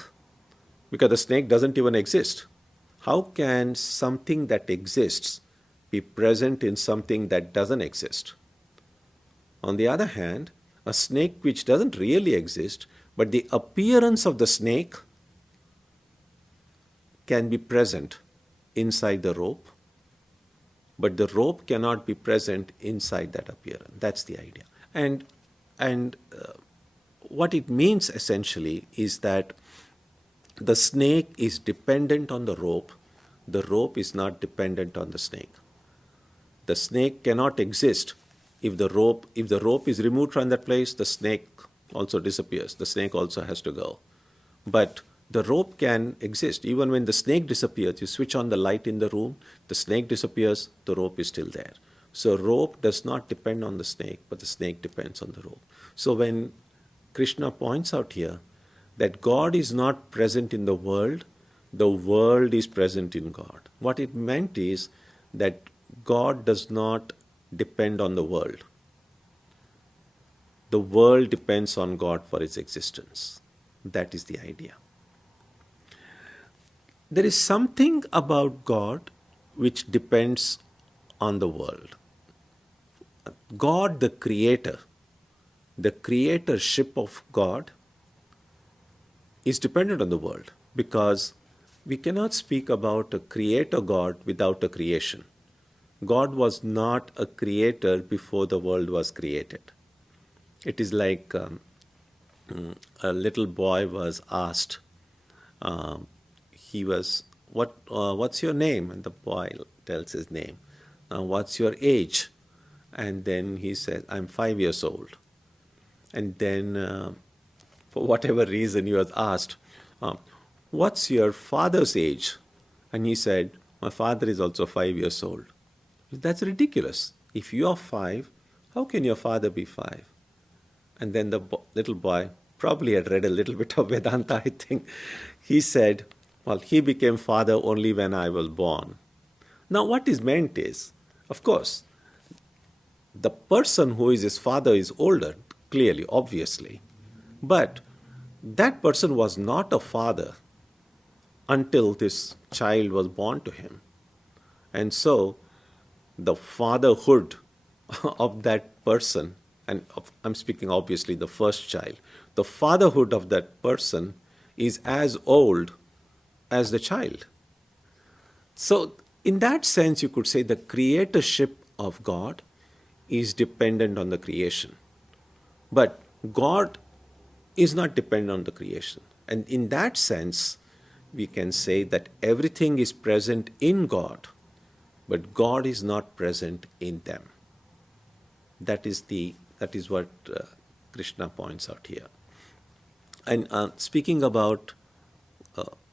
because the snake doesn't even exist. How can something that exists be present in something that doesn't exist? On the other hand, a snake which doesn't really exist, but the appearance of the snake can be present inside the rope, but the rope cannot be present inside that appearance. That's the idea. And what it means essentially is that the snake is dependent on the rope is not dependent on the snake. The snake cannot exist if the rope is removed from that place, the snake also disappears. The snake also has to go. But the rope can exist. Even when the snake disappears, you switch on the light in the room, the snake disappears, the rope is still there. So rope does not depend on the snake, but the snake depends on the rope. So when Krishna points out here that God is not present in the world is present in God. What it meant is that God does not depend on the world. The world depends on God for its existence. That is the idea. There is something about God which depends on the world. God, the creator, the creatorship of God is dependent on the world, because we cannot speak about a creator God without a creation. God was not a creator before the world was created. It is like a little boy was asked, what's your name? And the boy tells his name. What's your age? And then he says, I'm 5 years old. And then for whatever reason he was asked, what's your father's age? And he said, my father is also 5 years old. That's ridiculous. If you are 5, how can your father be 5? And then the little boy probably had read a little bit of Vedanta, I think. He said, well, he became father only when I was born. Now what is meant is, of course, the person who is his father is older, clearly, obviously. But that person was not a father until this child was born to him. And so the fatherhood of that person, and I'm speaking obviously the first child, the fatherhood of that person is as old as the child. So in that sense, you could say the creatorship of God is dependent on the creation. But God is not dependent on the creation. And in that sense, we can say that everything is present in God, but God is not present in them. That is what Krishna points out here. And speaking about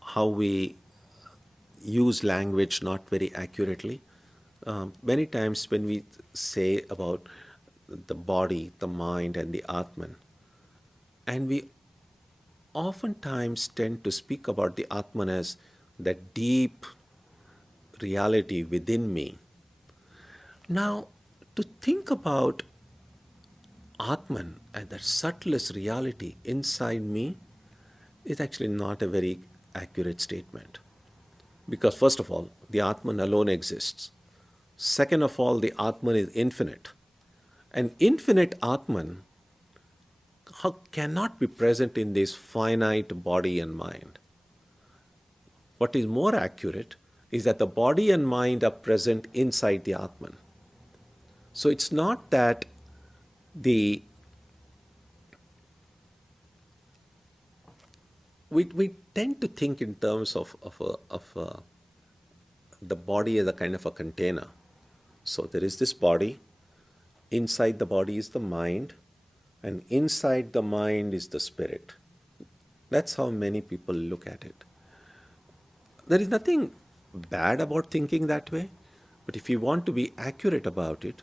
how we use language not very accurately, many times when we say about the body, the mind, and the Atman, and we oftentimes tend to speak about the Atman as that deep reality within me. Now, to think about Atman as that subtlest reality inside me is actually not a very accurate statement. Because first of all, the Atman alone exists. Second of all, the Atman is infinite. And infinite Atman cannot be present in this finite body and mind. What is more accurate is that the body and mind are present inside the Atman. So it's not that we tend to think in terms of the body as a kind of a container. So there is this body, inside the body is the mind, and inside the mind is the spirit. That's how many people look at it. There is nothing bad about thinking that way, but if you want to be accurate about it,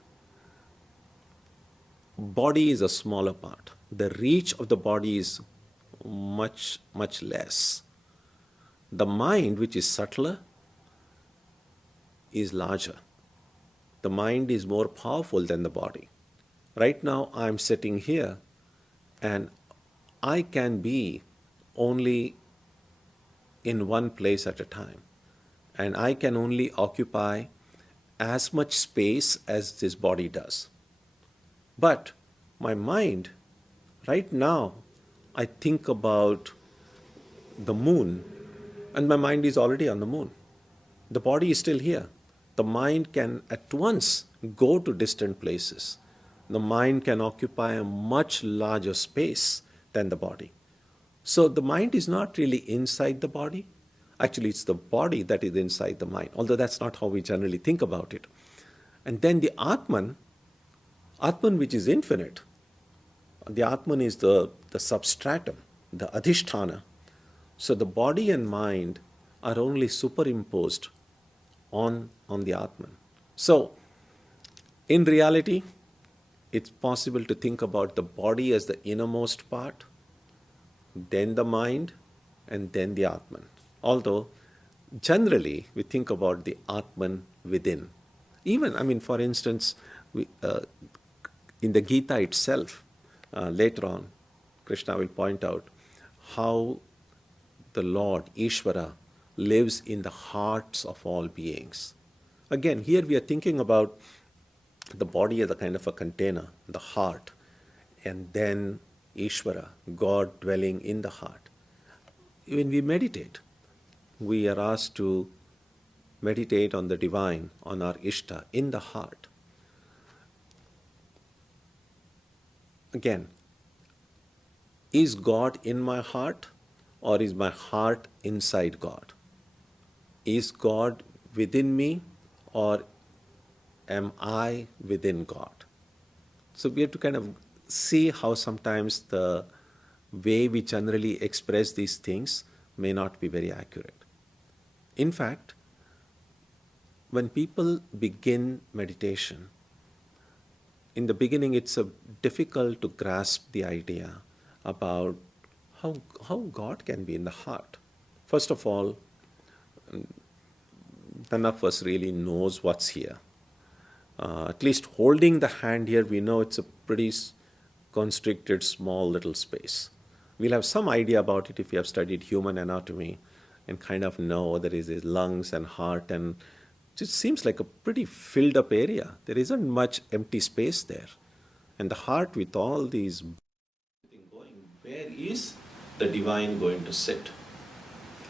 body is a smaller part. The reach of the body is much, much less. The mind, which is subtler, is larger. The mind is more powerful than the body. Right now, I'm sitting here and I can be only in one place at a time. And I can only occupy as much space as this body does. But my mind, right now, I think about the moon, and my mind is already on the moon. The body is still here. The mind can at once go to distant places. The mind can occupy a much larger space than the body. So the mind is not really inside the body. Actually, it's the body that is inside the mind, although that's not how we generally think about it. And then the Atman which is infinite, the Atman is the substratum, the adhisthana. So the body and mind are only superimposed on the Atman. So in reality, it's possible to think about the body as the innermost part, then the mind, and then the Atman. Although generally we think about the Atman within. Even, for instance, in the Gita itself, later on, Krishna will point out how the Lord, Ishvara, lives in the hearts of all beings. Again, here we are thinking about the body as a kind of a container, the heart, and then Ishvara, God dwelling in the heart. When we meditate, we are asked to meditate on the divine, on our Ishta, in the heart. Again, is God in my heart, or is my heart inside God? Is God within me, or am I within God? So we have to kind of see how sometimes the way we generally express these things may not be very accurate. In fact, when people begin meditation, in the beginning it's difficult to grasp the idea about how God can be in the heart. First of all, none of us really knows what's here. At least holding the hand here, we know it's a pretty constricted, small little space. We'll have some idea about it if we have studied human anatomy and kind of know there is lungs and heart, and it just seems like a pretty filled up area. There isn't much empty space there. And the heart with all these going, where is the divine going to sit?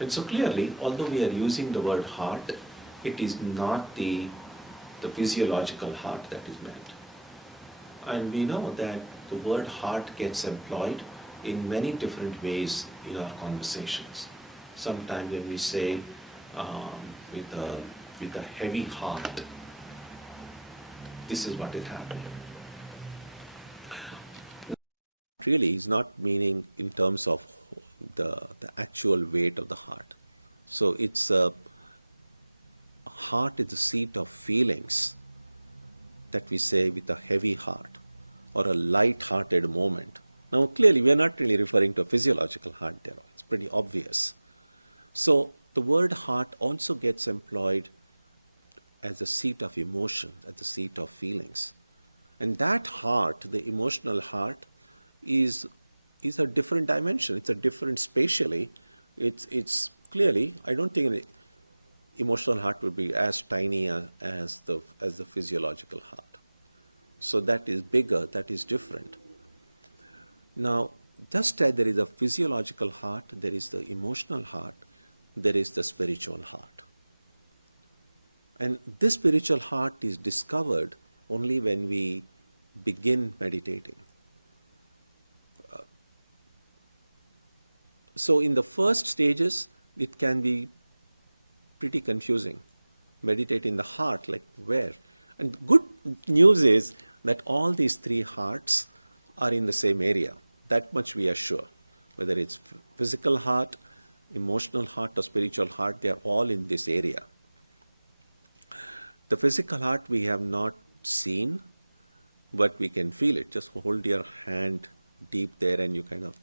And so clearly, although we are using the word heart, it is not the physiological heart that is meant. And we know that the word heart gets employed in many different ways in our conversations. Sometimes when we say with a heavy heart, this is what is happening. Really is not meaning in terms of the actual weight of the heart. So it's heart is the seat of feelings that we say with a heavy heart or a light-hearted moment. Now clearly we are not really referring to a physiological heart there. It's pretty obvious. So the word heart also gets employed as a seat of emotion, as the seat of feelings. And that heart, the emotional heart, is a different dimension. It's a different spatially. It's clearly, I don't think an emotional heart would be as tiny as the physiological heart. So that is bigger, that is different. Now, just as there is a physiological heart, there is the emotional heart, there is the spiritual heart. And this spiritual heart is discovered only when we begin meditating. So in the first stages, it can be pretty confusing. Meditate in the heart, like where? And good news is that all these three hearts are in the same area. That much we are sure. Whether it's physical heart, emotional heart, or spiritual heart, they are all in this area. The physical heart we have not seen, but we can feel it. Just hold your hand deep there and you kind of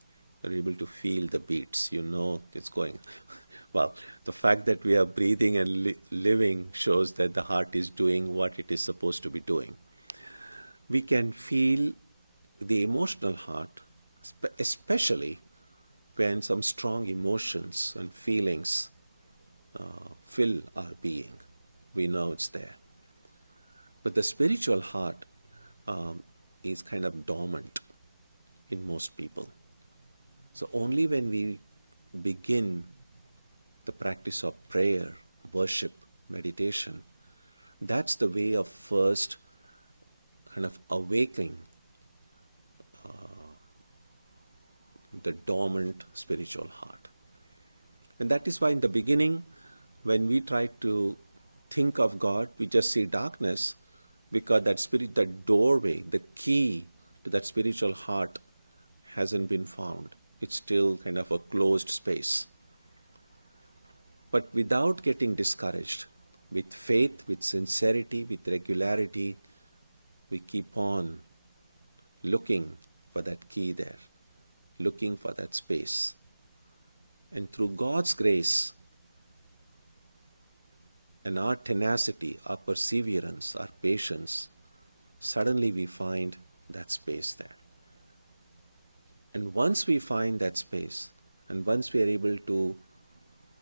are able to feel the beats. You know it's going. Well, the fact that we are breathing and living shows that the heart is doing what it is supposed to be doing. We can feel the emotional heart, especially when some strong emotions and feelings fill our being. We know it's there. But the spiritual heart is kind of dormant in most people. So only when we begin the practice of prayer, worship, meditation, that's the way of first kind of awakening the dormant spiritual heart. And that is why in the beginning, when we try to think of God, we just see darkness, because that doorway, the key to that spiritual heart hasn't been found. It's still kind of a closed space. But without getting discouraged, with faith, with sincerity, with regularity, we keep on looking for that key there, looking for that space. And through God's grace and our tenacity, our perseverance, our patience, suddenly we find that space there. And once we find that space, and once we are able to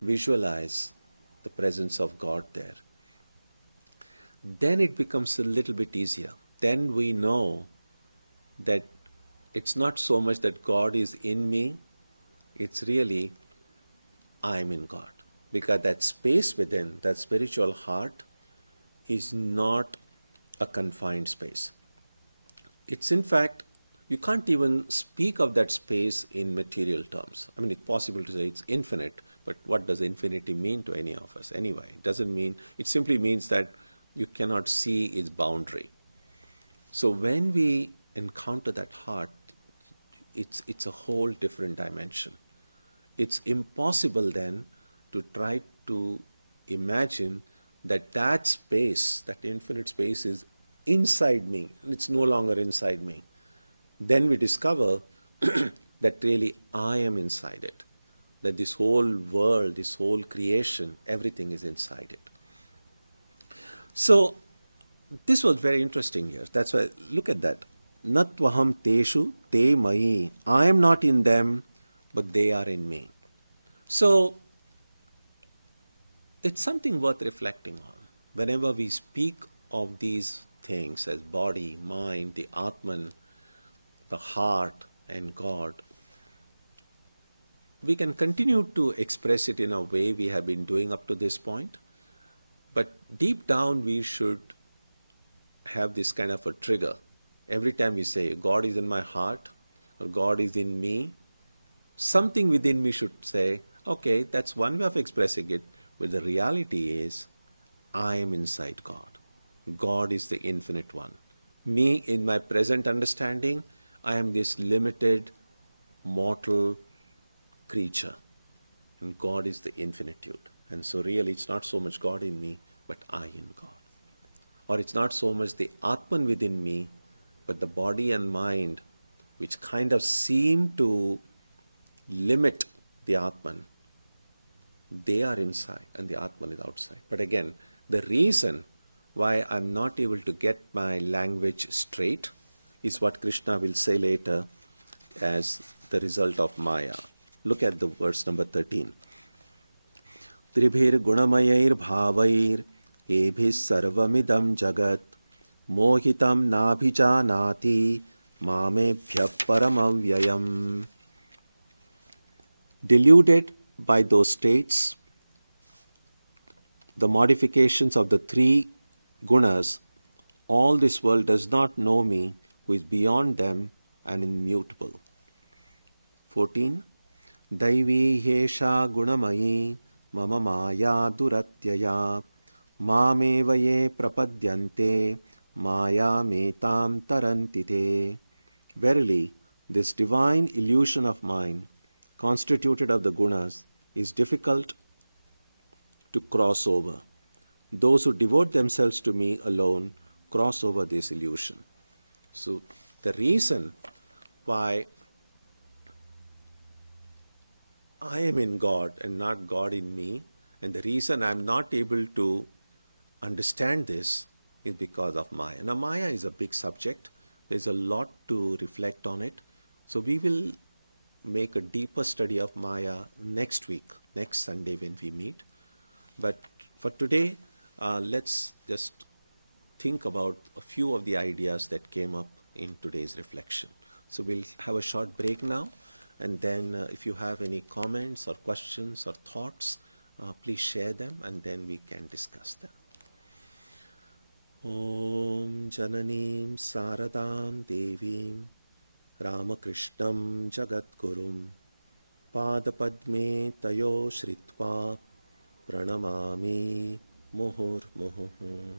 visualize the presence of God there, then it becomes a little bit easier. Then we know that it's not so much that God is in me, it's really I'm in God. Because that space within, that spiritual heart, is not a confined space. It's in fact, you can't even speak of that space in material terms. I mean, it's possible to say it's infinite, but what does infinity mean to any of us anyway? It doesn't mean, it simply means that you cannot see its boundary. So when we encounter that heart, it's a whole different dimension. It's impossible then to try to imagine that space, that infinite space, is inside me, and it's no longer inside me. Then we discover that really I am inside it, that this whole world, this whole creation, everything is inside it. So this was very interesting here. That's why, look at that. Natvaham teshu te mai. I am not in them, but they are in me. So it's something worth reflecting on. Whenever we speak of these things as body, mind, the Atman, the heart, and God, we can continue to express it in a way we have been doing up to this point. But deep down, we should have this kind of a trigger. Every time we say, God is in my heart, or God is in me, something within me should say, okay, that's one way of expressing it, but the reality is, I am inside God. God is the infinite one. Me, in my present understanding, I am this limited, mortal creature. And God is the infinitude. And so really, it's not so much God in me, but I in God. Or it's not so much the Atman within me, but the body and mind, which kind of seem to limit the Atman. They are inside and the Atman is outside. But again, the reason why I'm not able to get my language straight is what Krishna will say later as the result of Maya. Look at the verse number 13. Tribhir gunamayair bhavair ebhis sarvamidam jagat mohitam nabhijanati mamebhya paramavyayam. Deluded by those states, the modifications of the three gunas, all this world does not know me, who is beyond them and immutable. 14. Daivi hesha gunamayi mama maya duratyaya mameva ye prapadyante maya metam tarantite. Verily, this divine illusion of mine, constituted of the gunas, is difficult to cross over. Those who devote themselves to me alone cross over this illusion. So, the reason why I am in God and not God in me, and the reason I am not able to understand this is because of Maya. Now, Maya is a big subject. There's a lot to reflect on it. So, we will make a deeper study of Maya next week, next Sunday when we meet. But for today, let's just think about a few of the ideas that came up in today's reflection. So we'll have a short break now, and then if you have any comments or questions or thoughts, please share them, and then we can discuss them. Om Jananim Saradam Devim Ramakrishnam Jagadgurum Padapadme Tayo Shritva Pranamami Muhur Muhuhu.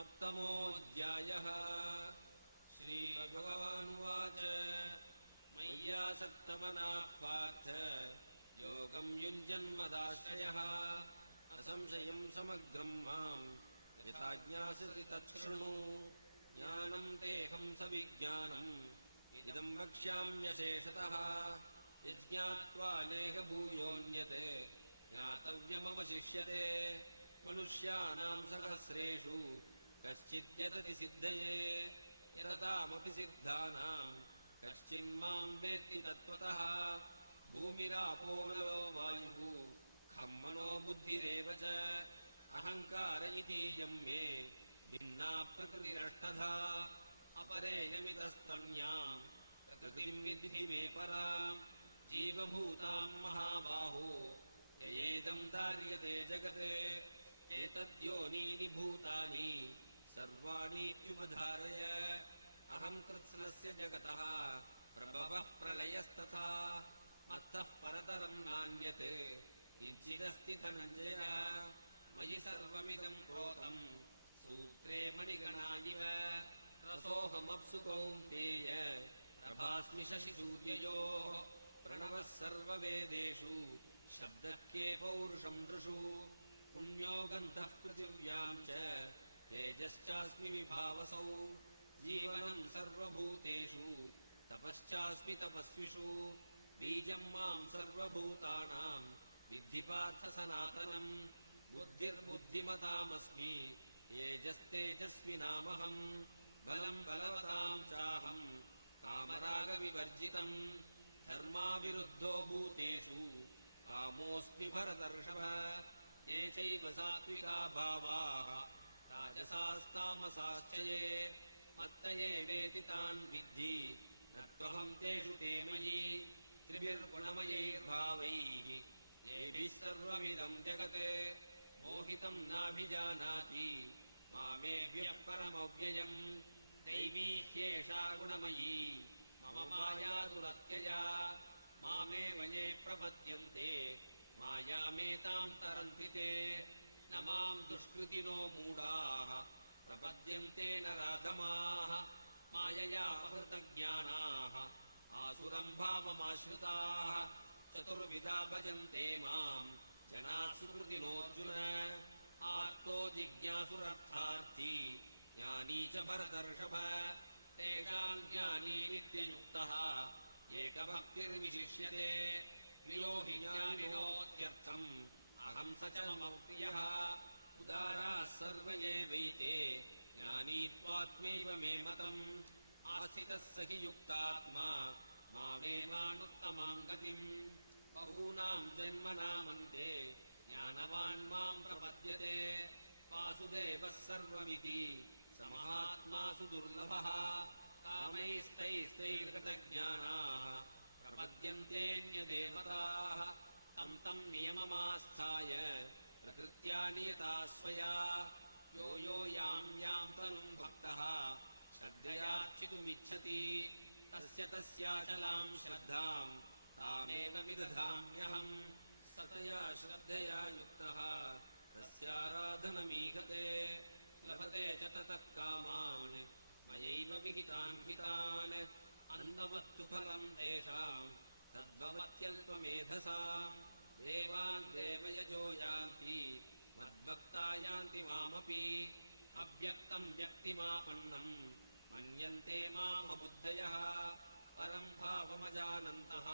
सप्तमोऽध्यायः श्रीभगवानुवाच मय्यासक्तमनाः पार्थ योगं युञ्जन्मदाश्रयः असंशयं समग्रं मां यथा ज्ञास्यसि तच्छृणु ज्ञानं तेऽहं सविज्ञानम् इदं वक्ष्याम्यशेषतः यज्ञात्वा नेह भूयोऽन्यत् ज्ञातव्यमवशिष्यते मनुष्याणां सहस्रेषु कश्चिद्यतति सिद्धये यततामपि सिद्धानां कश्चिन्मां वेत्ति तत्त्वतः भूमिरापो नलो वायुः खं मनो बुद्धिरेव च अहङ्कार इतीयं मे भिन्ना प्रकृतिरष्टधा अपरेयमितस्तन्यां प्रकृतिं विद्धि मे परां जीवभूतां महाबाहो ययेदं धार्यते जगते एतद्योनीनि भूतानि सर्वाणीत्युपधारय अहं कृत्स्नस्य जगतः प्रभवः प्रलयस्तथा मत्तः परतरं नान्यत् किञ्चिदस्ति धनञ्जय मयि सर्वमिदं प्रोतं सूत्रे मणिगणा इव रसोऽहमप्सु कौन्तेय प्रभास्मि शशिसूर्ययोः प्रणवः सर्ववेदेषु शब्दः के पौरुषं नृषु पुण्यो गन्धः पृथिव्यां च तेजश्चास्मि विभावसौ जीवनं सर्वभूतेषु तपश्चास्मि तपस्विषु बीजं मां सर्वभूतानां विद्धि पार्थ सनातनम् बुद्धिर्बुद्धिमतामस्मि तेजस्तेजस्विनामहं बलं बलवतां चाहं कामरागविवर्जितं धर्माविरुद्धो भूतेषु कामोऽस्मि भरतर्षभ ये चैव सात्विका भावाः ताजसास्तामसाश्च ये मत्त एवेति तान् विद्धि न त्वहं तेषु ते मयि त्रिभिर्गुणमयैर्भावैः येभिः सर्वमिदं जगत् मोहितं नाभिजानाति मामेव्यः परमव्ययम् दैवी ह्येषा गुणमयी मम माया दुरत्यया मामेव ये प्रपद्यन्ते मायामेतां तरन्ति ते न मां दुष्कृतिनो मूढाः प्रपद्यन्ते नराधमाः मायया अहृतज्ञानाः आसुरं भावमाश्रिताः चतुर्विधा भजन्ते मां जनाः सुकृतिनोऽर्जुन आर्तो जिज्ञासुरर्थार्थी ज्ञानी च भरतर्षभ तेषां ज्ञानी नित्ययुक्तः एकभक्तिर्विशिष्यते प्रियो हि ज्ञानिनोत्यर्थम् अहं स च मम प्रियः उदाराः सर्व एवैते ज्ञानी त्वात्मैव मे मतम् आस्थितः स हि युक्तात्मा मामेवानुत्तमां गतिम् बहूनां जन्मनामन्ते ज्ञानवान् मां प्रपद्यते वासुदेवः सर्वमिति स महात्मा सुदुर्लभः कामैस्तैस्तैर्हृतज्ञानाः प्रपद्यन्तेऽन्यदेवताः तं तं नियममास्थाय प्रकृत्या नियता स्वया यो यो यां यां तनुं भक्तः श्रद्धयार्चितुमिच्छति तस्य तस्याचलां श्रद्धां तामेव विदधाम्यहम् सतया श्रद्धया युक्तः तस्याराधनमीहते लभते च ततः कामान् मयैव विहितान् हितान् अन्नवत्तु फलं तेषां तद्भवत्यल्पमेधसाम् देवान् देवयजो यान्ति मद्भक्ता यान्ति मामपि अव्यक्तं व्यक्तिमापन्नम् मन्यन्ते मामबुद्धयः परं भावमजानन्तः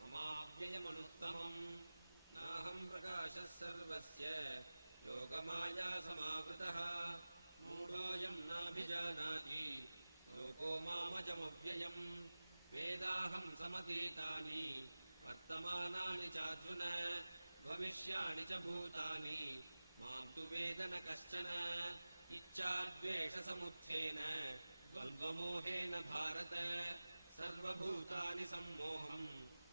ममाव्ययमनुत्तमम् नाहं प्रकाशः सर्वस्य योगमाया समावृतः मूढोऽयं नाभिजानाति लोको मामजमव्ययम् वेदाहं समतीतानि वर्तमानानि चार्जुन भविष्याणि च भूतानि मां तु वेद न कश्चन इच्छाद्वेषसमुत्थेन द्वन्द्वमोहेन भारत सर्वभूतानि सम्मोहम्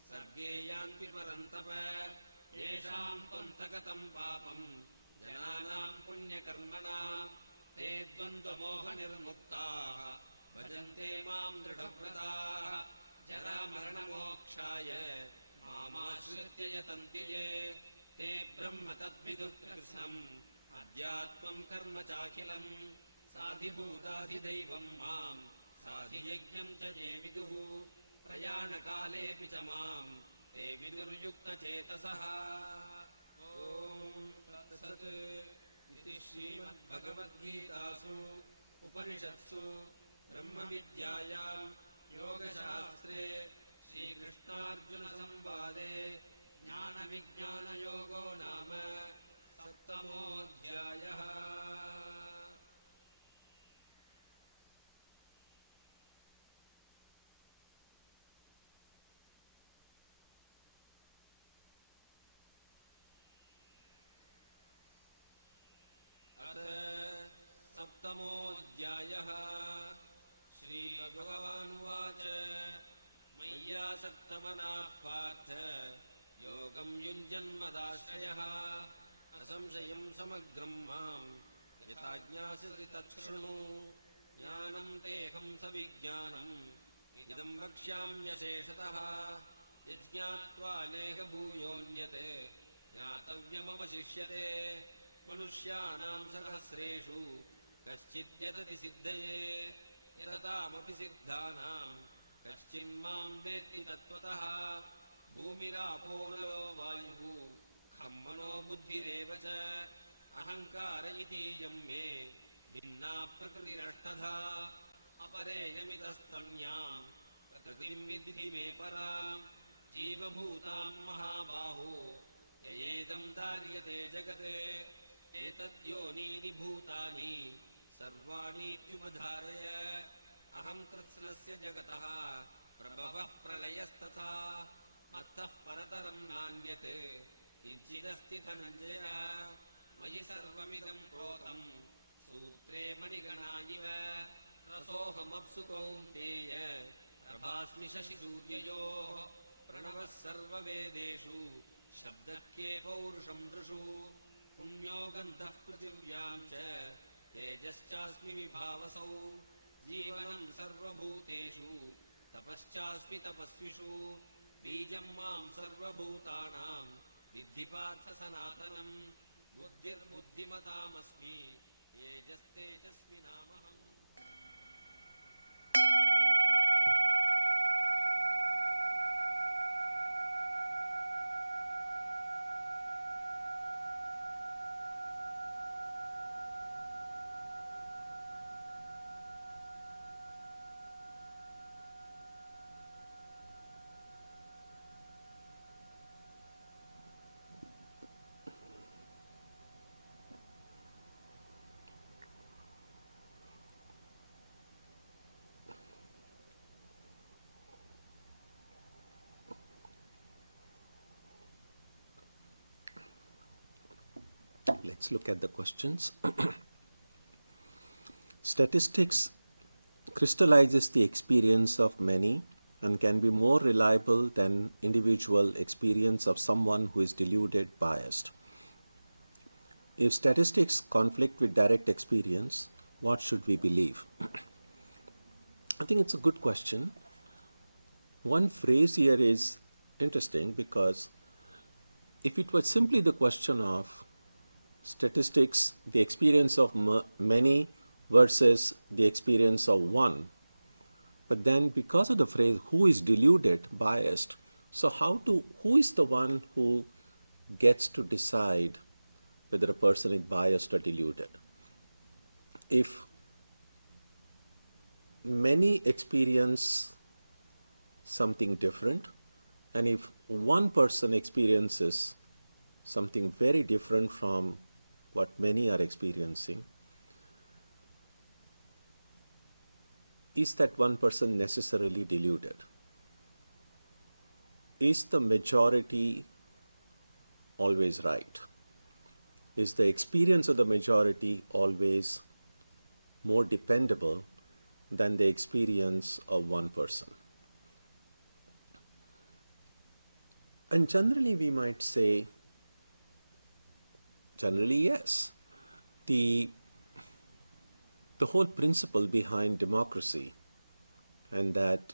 सर्गे यान्ति परन्तप येषां त्वन्तगतं पापम् जनानां पुण्यकर्मणां ते द्वन्द्वमोहनिर्मुक्ताः भजन्ते मां दृढव्रताः जरामरणमोक्षाय मामाश्रित्य यतन्ति ये ते ब्रह्म तद्विदुः कृत्स्नम् अध्यात्मम् कर्म चाखिलम् साधिभूताधिदैवम् माम् साधियज्ञम् च ये विदुः प्रयाणकालेऽपि च माम् ते विदुर्युक्तचेतसः ॐ तत्सत् इति श्रीमद्भगवद्गीतासु उपनिषत्सु ब्रह्मविद्यायाम् योगशास्त्रे श्रीकृष्णार्जुनसंवादे ज्ञानविज्ञानयोगो नाम सप्तमोऽध्यायः। अथ सप्तमोऽध्यायः। श्रीभगवानुवाच मय्यासक्तमनाः पार्थ योगं युञ्जन्मदाश्रयः असंशयं समग्रं माम् यथा ज्ञास्यसि तच्छृणु ज्ञानं तेऽहं सविज्ञानम् इदं वक्ष्याम्यशेषतः यज्ञात्वा नेह भूयोऽन्यत् ज्ञातव्यमवशिष्यते मनुष्याणां सहस्रेषु कश्चिद्यतति सिद्धये यततामपि सिद्धानां कश्चिन्मां वेत्ति तत्त्वतः भूमिरापो नलो वायुः खं मनो बुद्धिरेव च अहङ्कार इतीयं मे भिन्ना प्रकृतिरष्टधा अपरेयमितस्तन्यां प्रकृतिं विद्धि मे परां जीवभूतां महाबाहो ययेदं धार्यते जगत् एतद्योनीनि भूतानि सर्वाणीत्युपधारय अहं कृत्स्नस्य जगतः प्रभवः प्रलयस्तथा मत्तः परतरं नान्यत् किञ्चिदस्ति धनञ्जय मयि सर्वमिदं प्रोतं सूत्रे मणिगणा इव रसोऽहमप्सु कौन्तेय प्रभास्मि शशिसूर्ययोः प्रणवः सर्ववेदेषु शब्दः के पौरुषं दृषु पुण्यो गन्धः पृथिव्यां च तेजश्चास्मि विभावसौ जीवनं सर्वभूतेषु तपश्चास्मि तपस्विषु बीजं मां सर्वभूतानां विद्धि Partha सनातनम् बुद्धिर्बुद्धिमतामस्मि तेजस्तेजस्विनामहम्। Let's look at the questions. Statistics crystallizes the experience of many and can be more reliable than individual experience of someone who is deluded, biased. If statistics conflict with direct experience, what should we believe? I think it's a good question. One phrase here is interesting because if it was simply the question of statistics, the experience of many versus the experience of one, but then because of the phrase who is deluded, biased, so who is the one who gets to decide whether a person is biased or deluded? If many experience something different, and if one person experiences something very different from what many are experiencing, is that one person necessarily deluded? Is the majority always right? Is the experience of the majority always more dependable than the experience of one person? And generally we might say, generally yes. The whole principle behind democracy and that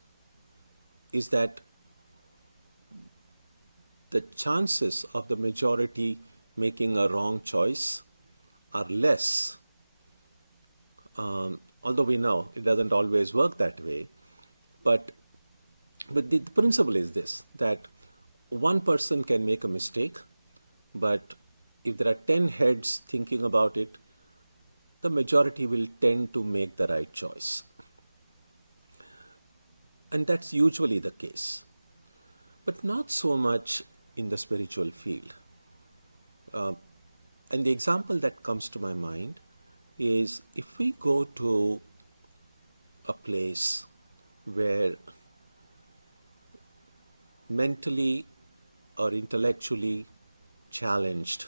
is that the chances of the majority making a wrong choice are less. Although we know it doesn't always work that way, but the principle is this, that one person can make a mistake, but if there are 10 heads thinking about it, the majority will tend to make the right choice. And that's usually the case. But not so much in the spiritual field. And the example that comes to my mind is if we go to a place where mentally or intellectually challenged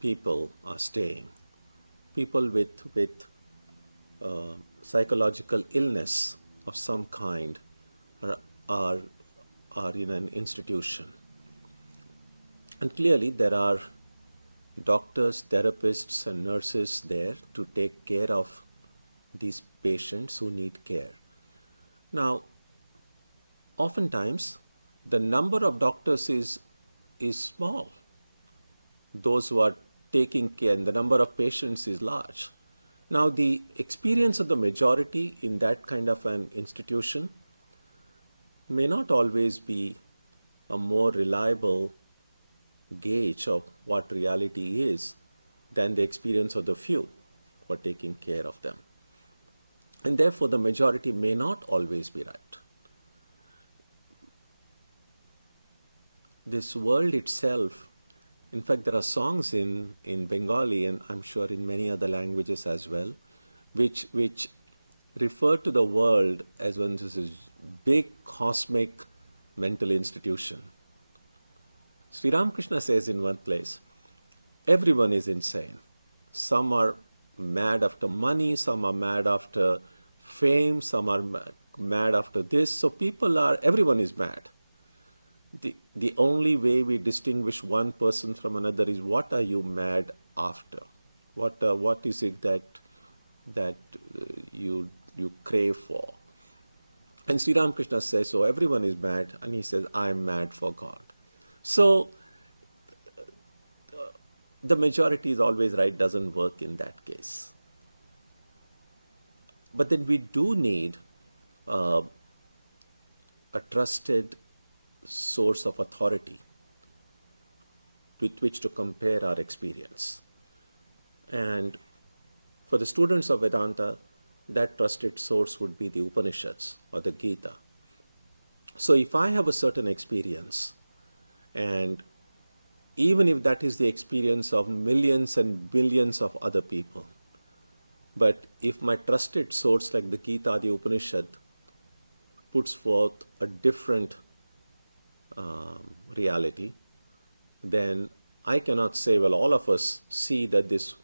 people are staying, people with psychological illness of some kind are in an institution. And clearly there are doctors, therapists and nurses there to take care of these patients who need care. Now, oftentimes the number of doctors is small. Those who are taking care, and the number of patients is large. Now, the experience of the majority in that kind of an institution may not always be a more reliable gauge of what reality is than the experience of the few who are taking care of them. And therefore, the majority may not always be right. This world itself, in fact, there are songs in Bengali and I'm sure in many other languages as well, which refer to the world as one this big cosmic mental institution. Sri Ramakrishna says in one place, everyone is insane. Some are mad after money, some are mad after fame, some are mad after this. So everyone is mad. The only way we distinguish one person from another is what are you mad after? What is it that you crave for? And Sri Ramakrishna says, so everyone is mad, and he says, I am mad for God. So the majority is always right doesn't work in that case. But then we do need a trusted source of authority with which to compare our experience. And for the students of Vedanta, that trusted source would be the Upanishads or the Gita. So if I have a certain experience, and even if that is the experience of millions and billions of other people, but if my trusted source like the Gita, the Upanishad, puts forth a different reality, then I cannot say, well, all of us see that this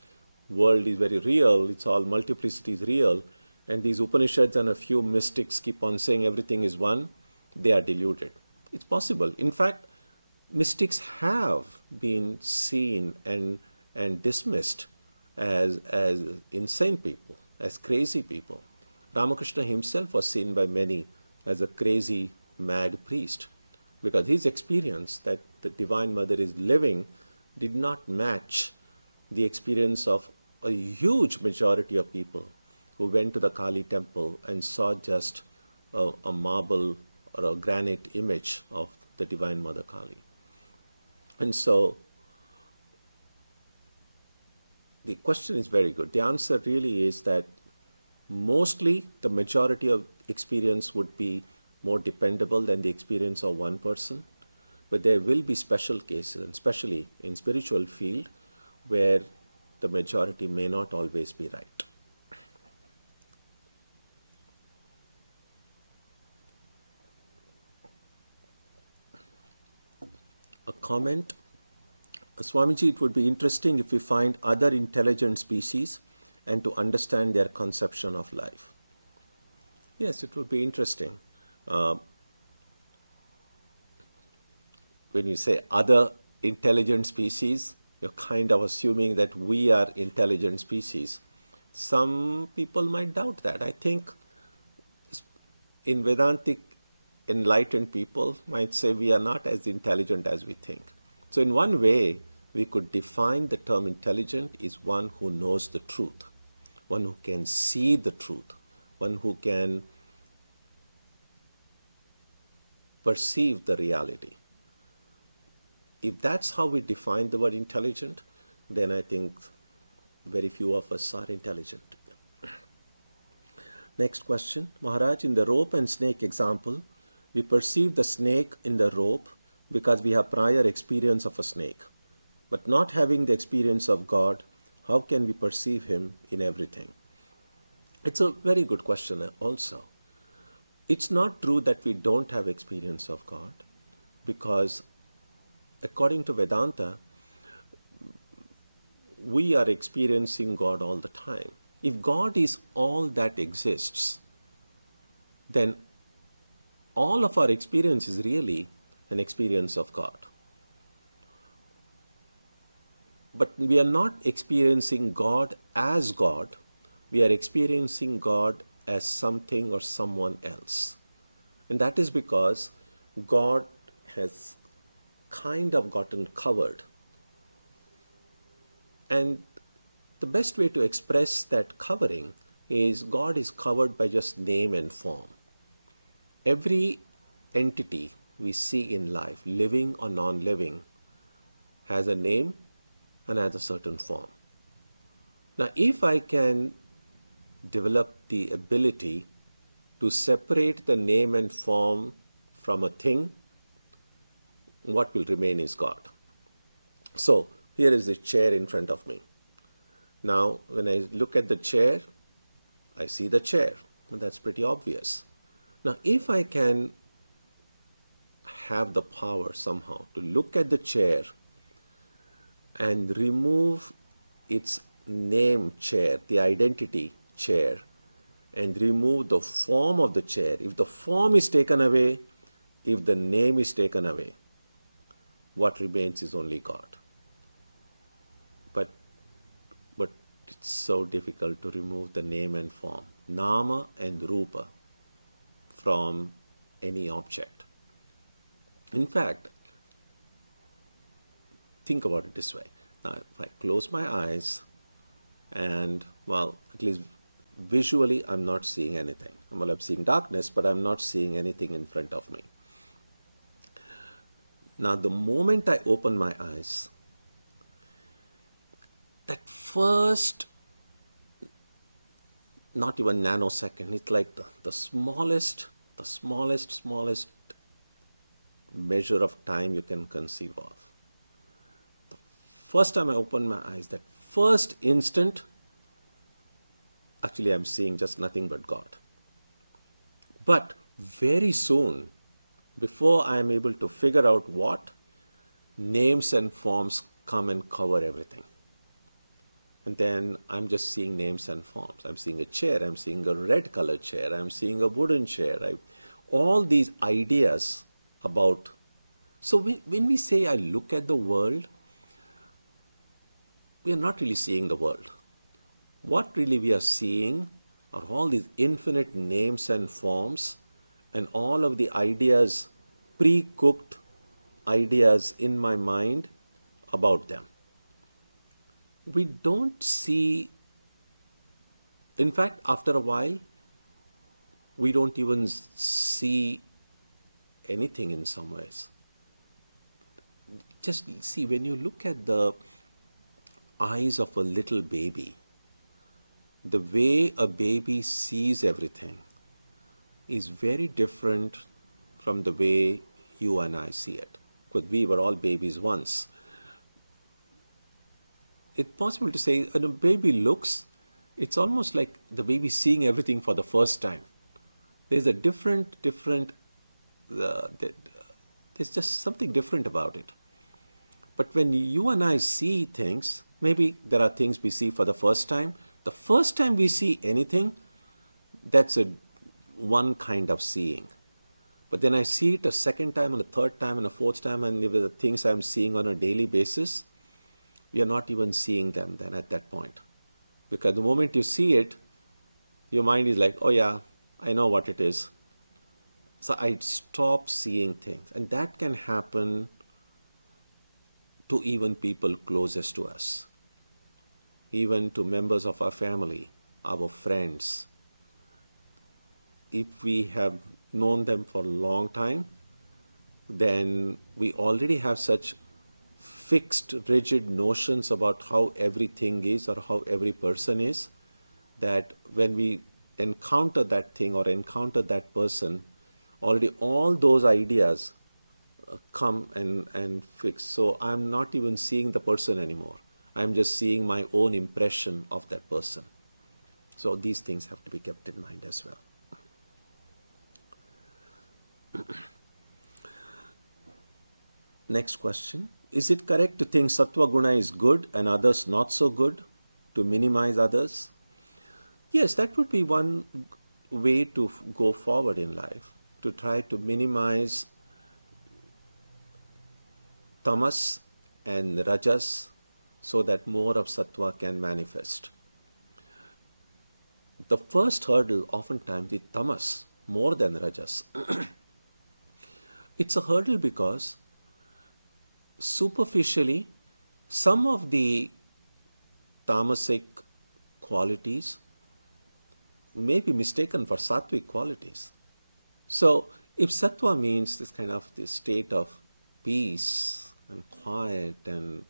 world is very real, it's all multiplicity is real, and these Upanishads and a few mystics keep on saying everything is one, they are deluded. It's possible. In fact, mystics have been seen and dismissed as insane people, as crazy people. Ramakrishna himself was seen by many as a crazy, mad priest, because his experience that the Divine Mother is living did not match the experience of a huge majority of people who went to the Kali temple and saw just a marble or a granite image of the Divine Mother Kali. And so the question is very good. The answer really is that mostly the majority of experience would be more dependable than the experience of one person. But there will be special cases, and especially in spiritual field, where the majority may not always be right. A comment. Swamiji, it would be interesting if we find other intelligent species and to understand their conception of life. Yes, it would be interesting. When you say other intelligent species, you're kind of assuming that we are intelligent species. Some people might doubt that. I think in Vedantic enlightened people might say we are not as intelligent as we think. So in one way, we could define the term intelligent is one who knows the truth, one who can see the truth, one who can perceive the reality. If that's how we define the word intelligent, then I think very few of us are intelligent. Next question. Maharaj, in the rope and snake example, we perceive the snake in the rope because we have prior experience of a snake. But not having the experience of God, how can we perceive Him in everything? It's a very good question also. It's not true that we don't have experience of God, because according to Vedanta, we are experiencing God all the time. If God is all that exists, then all of our experience is really an experience of God. But we are not experiencing God as God. We are experiencing God as something or someone else. And that is because God has kind of gotten covered. And the best way to express that covering is God is covered by just name and form. Every entity we see in life, living or non-living, has a name and has a certain form. Now, if I can develop the ability to separate the name and form from a thing, what will remain is God. So, here is the chair in front of me. Now, when I look at the chair, I see the chair. And that's pretty obvious. Now, if I can have the power somehow to look at the chair and remove its name chair, the identity chair, and remove the form of the chair, if the form is taken away, if the name is taken away, what remains is only God. But it's so difficult to remove the name and form, nama and rupa, from any object. In fact, think about it this way. Now, if I close my eyes and, well, at least visually, I'm not seeing anything. I'm seeing darkness, but I'm not seeing anything in front of me. Now, the moment I open my eyes, that first, not even nanosecond, it's like the smallest measure of time you can conceive of. The first time I open my eyes, that first instant, actually I'm seeing just nothing but God. But very soon, before I am able to figure out what, names and forms come and cover everything. And then I'm just seeing names and forms. I'm seeing a chair, I'm seeing a red colored chair, I'm seeing a wooden chair. All these ideas about. So when we say I look at the world, we are not really seeing the world. What really we are seeing are all these infinite names and forms and all of the ideas, pre-cooked ideas in my mind about them. We don't see, in fact, after a while, we don't even see anything in some ways. Just see, when you look at the eyes of a little baby, the way a baby sees everything is very different from the way you and I see it. Because we were all babies once. It's possible to say when a baby looks, it's almost like the baby seeing everything for the first time. There's a there's just something different about it. But when you and I see things, maybe there are things we see for the first time. The first time we see anything, that's one kind of seeing. But then I see it a second time and a third time and a fourth time, and the things I'm seeing on a daily basis, we are not even seeing them then at that point. Because the moment you see it, your mind is like, oh yeah, I know what it is. So I stop seeing things. And that can happen to even people closest to us. Even to members of our family, our friends. If we have known them for a long time, then we already have such fixed, rigid notions about how everything is or how every person is, that when we encounter that thing or encounter that person, already all those ideas come and fix. So I'm not even seeing the person anymore. I'm just seeing my own impression of that person. So these things have to be kept in mind as well. Next question. Is it correct to think Sattva Guna is good and others not so good, to minimize others? Yes, that would be one way to go forward in life, to try to minimize tamas and rajas so that more of sattva can manifest. The first hurdle oftentimes is tamas more than rajas. It's a hurdle because superficially some of the tamasic qualities may be mistaken for sattvic qualities. So if sattva means this kind of this state of peace and quiet and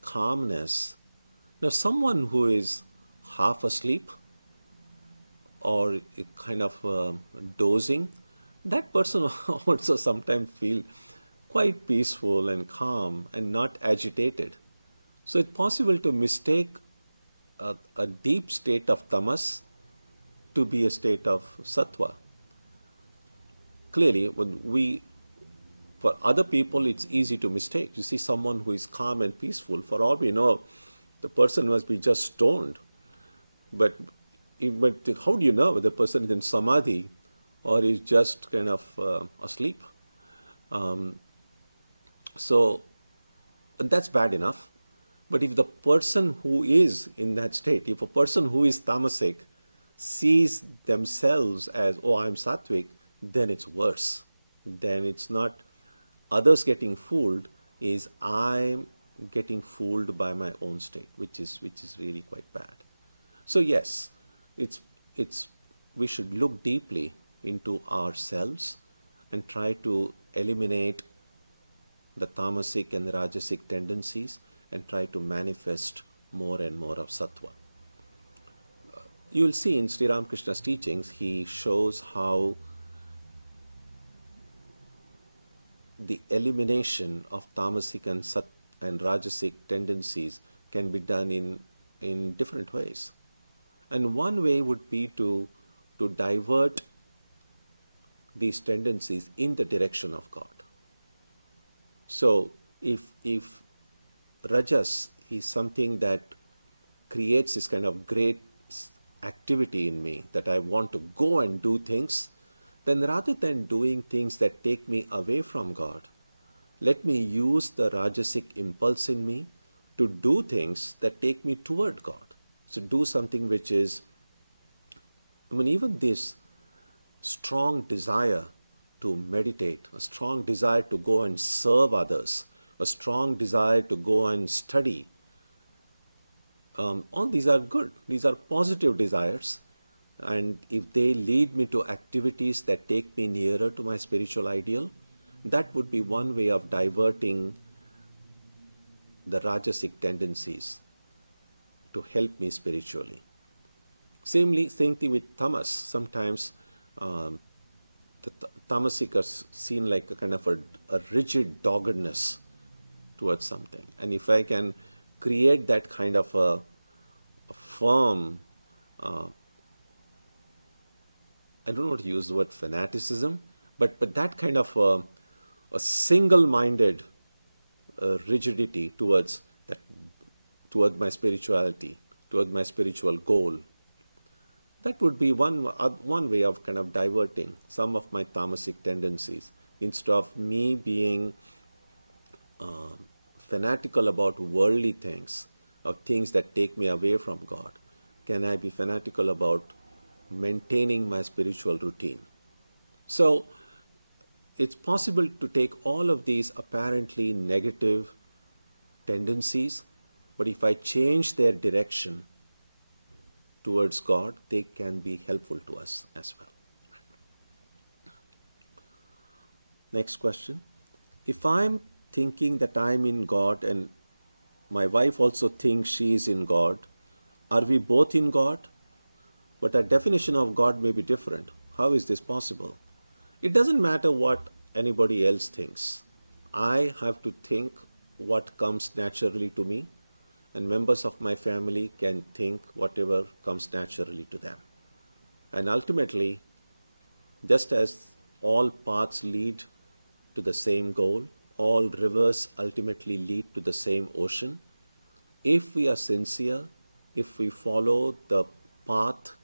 calmness, now someone who is half asleep or kind of dozing, that person also sometimes feel quite peaceful and calm and not agitated. So it's possible to mistake a deep state of tamas to be a state of sattva. Clearly, for other people, it's easy to mistake. You see someone who is calm and peaceful, for all we know, the person must be just stoned. But how do you know whether the person is in samadhi or is just kind of asleep? So that's bad enough. But if the person who is in that state, if a person who is tamasic sees themselves as, oh, I'm sattvic, then it's worse. Then it's not others getting fooled, is I'm getting fooled by my own state, which is really quite bad. So yes, we should look deeply into ourselves and try to eliminate the tamasic and the rajasic tendencies and try to manifest more and more of sattva. You'll see in Sri Ramakrishna's teachings, he shows how the elimination of tamasic and rajasic tendencies can be done in different ways. And one way would be to divert these tendencies in the direction of God. So if rajas is something that creates this kind of great activity in me, that I want to go and do things, then rather than doing things that take me away from God, let me use the rajasic impulse in me to do things that take me toward God. So do something which is, even this strong desire to meditate, a strong desire to go and serve others, a strong desire to go and study, all these are good. These are positive desires. And if they lead me to activities that take me nearer to my spiritual ideal, that would be one way of diverting the rajasic tendencies to help me spiritually. Same thing with tamas. Sometimes the tamasic are seen like a kind of a rigid doggedness towards something. And if I can create that kind of a firm, I don't know how to use the word fanaticism, but that kind of a single-minded rigidity towards my spirituality, toward my spiritual goal, that would be one way of kind of diverting some of my tamasic tendencies. Instead of me being fanatical about worldly things, or things that take me away from God, can I be fanatical about maintaining my spiritual routine? So it's possible to take all of these apparently negative tendencies, but if I change their direction towards God, they can be helpful to us as well. Next question. If I'm thinking that I'm in God and my wife also thinks she is in God, are we both in God? But our definition of God may be different. How is this possible? It doesn't matter what anybody else thinks. I have to think what comes naturally to me, and members of my family can think whatever comes naturally to them. And ultimately, just as all paths lead to the same goal, all rivers ultimately lead to the same ocean. If we are sincere, if we follow the path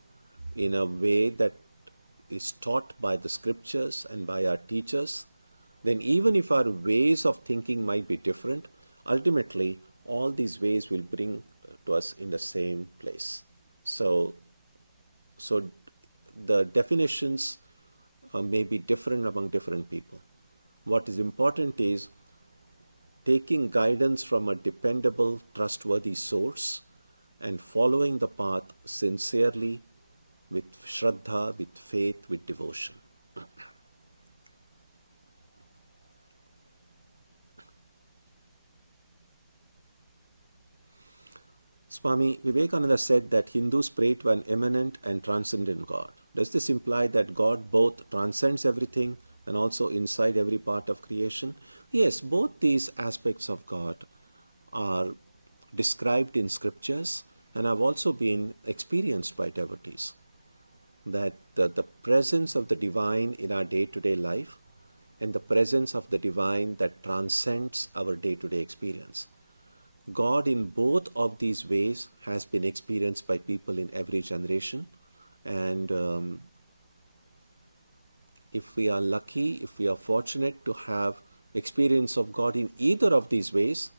in a way that is taught by the scriptures and by our teachers, then even if our ways of thinking might be different, ultimately all these ways will bring to us in the same place. So the definitions may be different among different people. What is important is taking guidance from a dependable, trustworthy source and following the path sincerely, with shraddha, with faith, with devotion. Swami Vivekananda said that Hindus pray to an immanent and transcendent God. Does this imply that God both transcends everything and also inside every part of creation? Yes, both these aspects of God are described in scriptures and have also been experienced by devotees. That the presence of the divine in our day-to-day life and the presence of the divine that transcends our day-to-day experience. God in both of these ways has been experienced by people in every generation, and if we are lucky, if we are fortunate to have experience of God in either of these ways,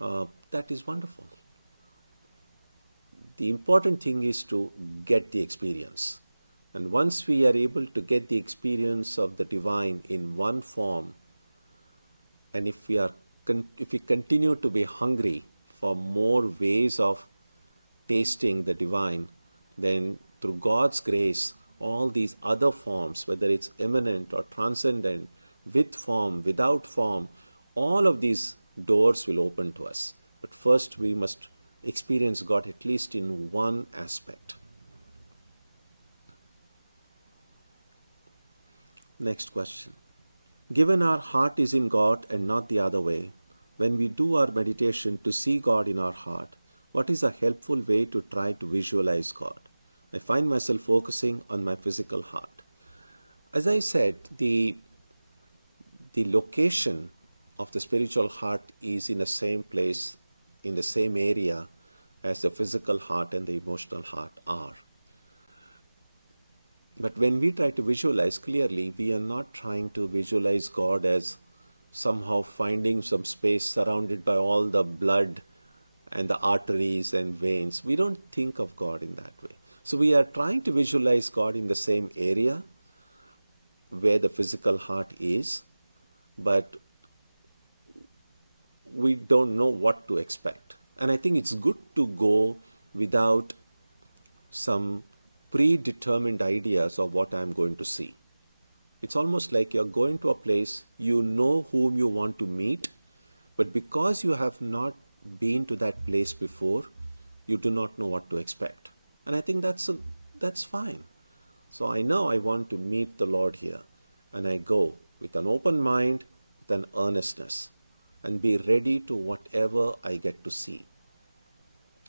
that is wonderful. The important thing is to get the experience. And once we are able to get the experience of the divine in one form, and if we continue to be hungry for more ways of tasting the divine, then through God's grace, all these other forms, whether it's immanent or transcendent, with form, without form, all of these doors will open to us. But first we must experience God at least in one aspect. Next question. Given our heart is in God and not the other way, when we do our meditation to see God in our heart, what is a helpful way to try to visualize God? I find myself focusing on my physical heart. As I said, the location of the spiritual heart is in the same place in the same area as the physical heart and the emotional heart are. But when we try to visualize clearly, we are not trying to visualize God as somehow finding some space surrounded by all the blood and the arteries and veins. We don't think of God in that way. So we are trying to visualize God in the same area where the physical heart is, but we don't know what to expect. And I think it's good to go without some predetermined ideas of what I'm going to see. It's almost like you're going to a place, you know whom you want to meet, but because you have not been to that place before, you do not know what to expect. And I think that's fine. So I know I want to meet the Lord here, and I go with an open mind, with an earnestness, and be ready to whatever I get to see.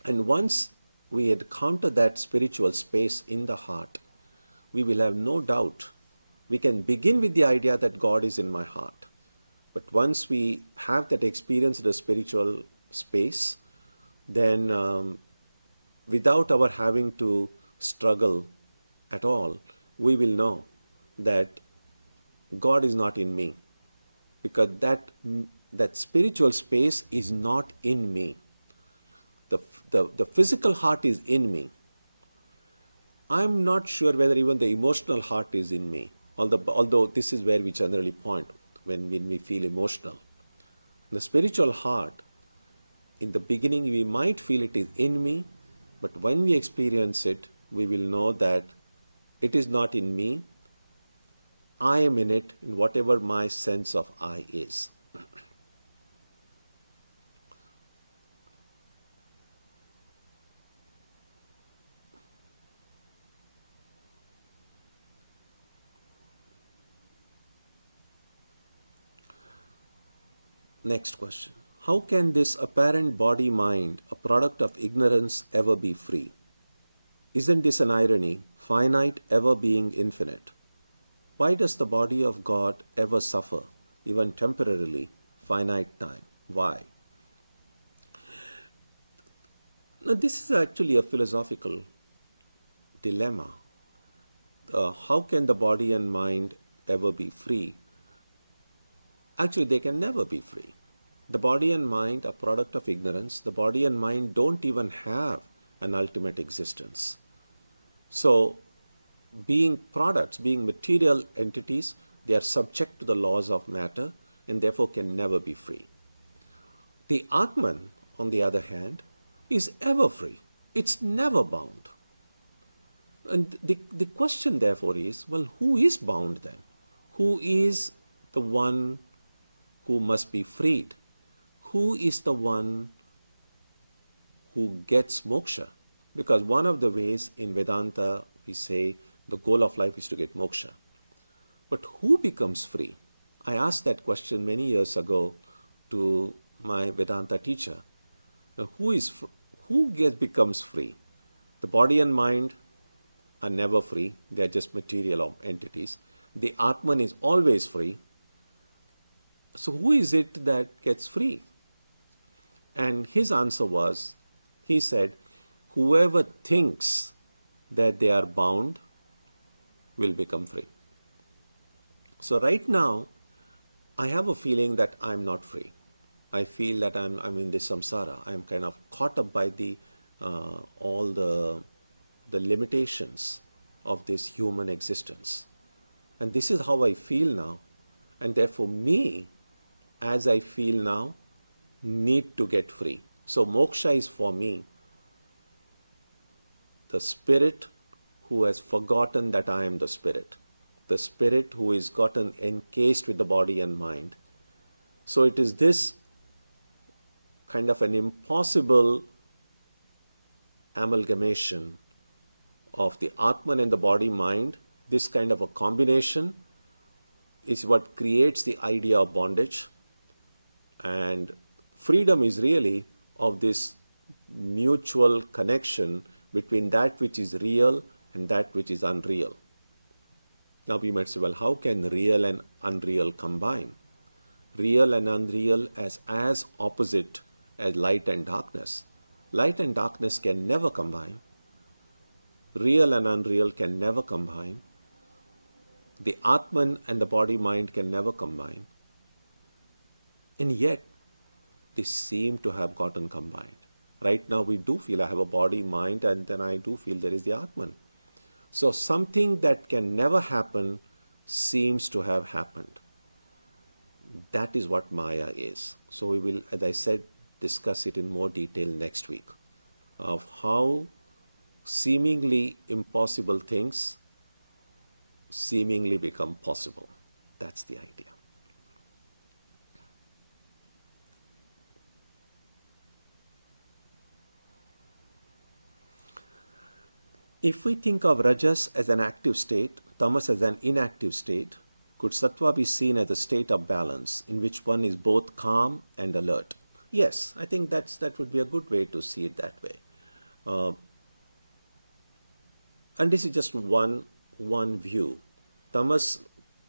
And once we encounter that spiritual space in the heart, we will have no doubt. We can begin with the idea that God is in my heart. But once we have that experience in the spiritual space, then without our having to struggle at all, we will know that God is not in me, because that spiritual space is not in me. The physical heart is in me. I'm not sure whether even the emotional heart is in me, although this is where we generally point when we feel emotional. The spiritual heart, in the beginning we might feel it is in me, but when we experience it, we will know that it is not in me. I am in it, in whatever my sense of I is. Next question. How can this apparent body-mind, a product of ignorance, ever be free? Isn't this an irony, finite ever being infinite? Why does the body of God ever suffer, even temporarily, finite time? Why? Now, this is actually a philosophical dilemma. How can the body and mind ever be free? Actually, they can never be free. The body and mind are product of ignorance. The body and mind don't even have an ultimate existence. So, being products, being material entities, they are subject to the laws of matter and therefore can never be free. The Atman, on the other hand, is ever free. It's never bound. And the question therefore is, well, who is bound then? Who is the one who must be freed? Who is the one who gets moksha? Because one of the ways in Vedanta we say the goal of life is to get moksha. But who becomes free? I asked that question many years ago to my Vedanta teacher. Now, who becomes free? The body and mind are never free. They are just material entities. The Atman is always free. So who is it that gets free? And his answer was, he said, whoever thinks that they are bound will become free. So right now, I have a feeling that I'm not free. I feel that I'm in this samsara. I'm kind of caught up by all the limitations of this human existence. And this is how I feel now. And therefore me, as I feel now, need to get free. So moksha is for me the spirit who has forgotten that I am the spirit who is gotten encased with the body and mind. So it is this kind of an impossible amalgamation of the Atman and the body-mind. This kind of a combination is what creates the idea of bondage. And freedom is really of this mutual connection between that which is real and that which is unreal. Now we might say, well, how can real and unreal combine? Real and unreal as opposite as light and darkness. Light and darkness can never combine. Real and unreal can never combine. The Atman and the body-mind can never combine. And yet, they seem to have gotten combined. Right now we do feel I have a body, mind, and then I do feel there is the Atman. So something that can never happen seems to have happened. That is what Maya is. So we will, as I said, discuss it in more detail next week, of how seemingly impossible things seemingly become possible. That's the idea. If we think of Rajas as an active state, Tamas as an inactive state, could Sattva be seen as a state of balance in which one is both calm and alert? Yes, I think that would be a good way to see it that way. And this is just one view. Tamas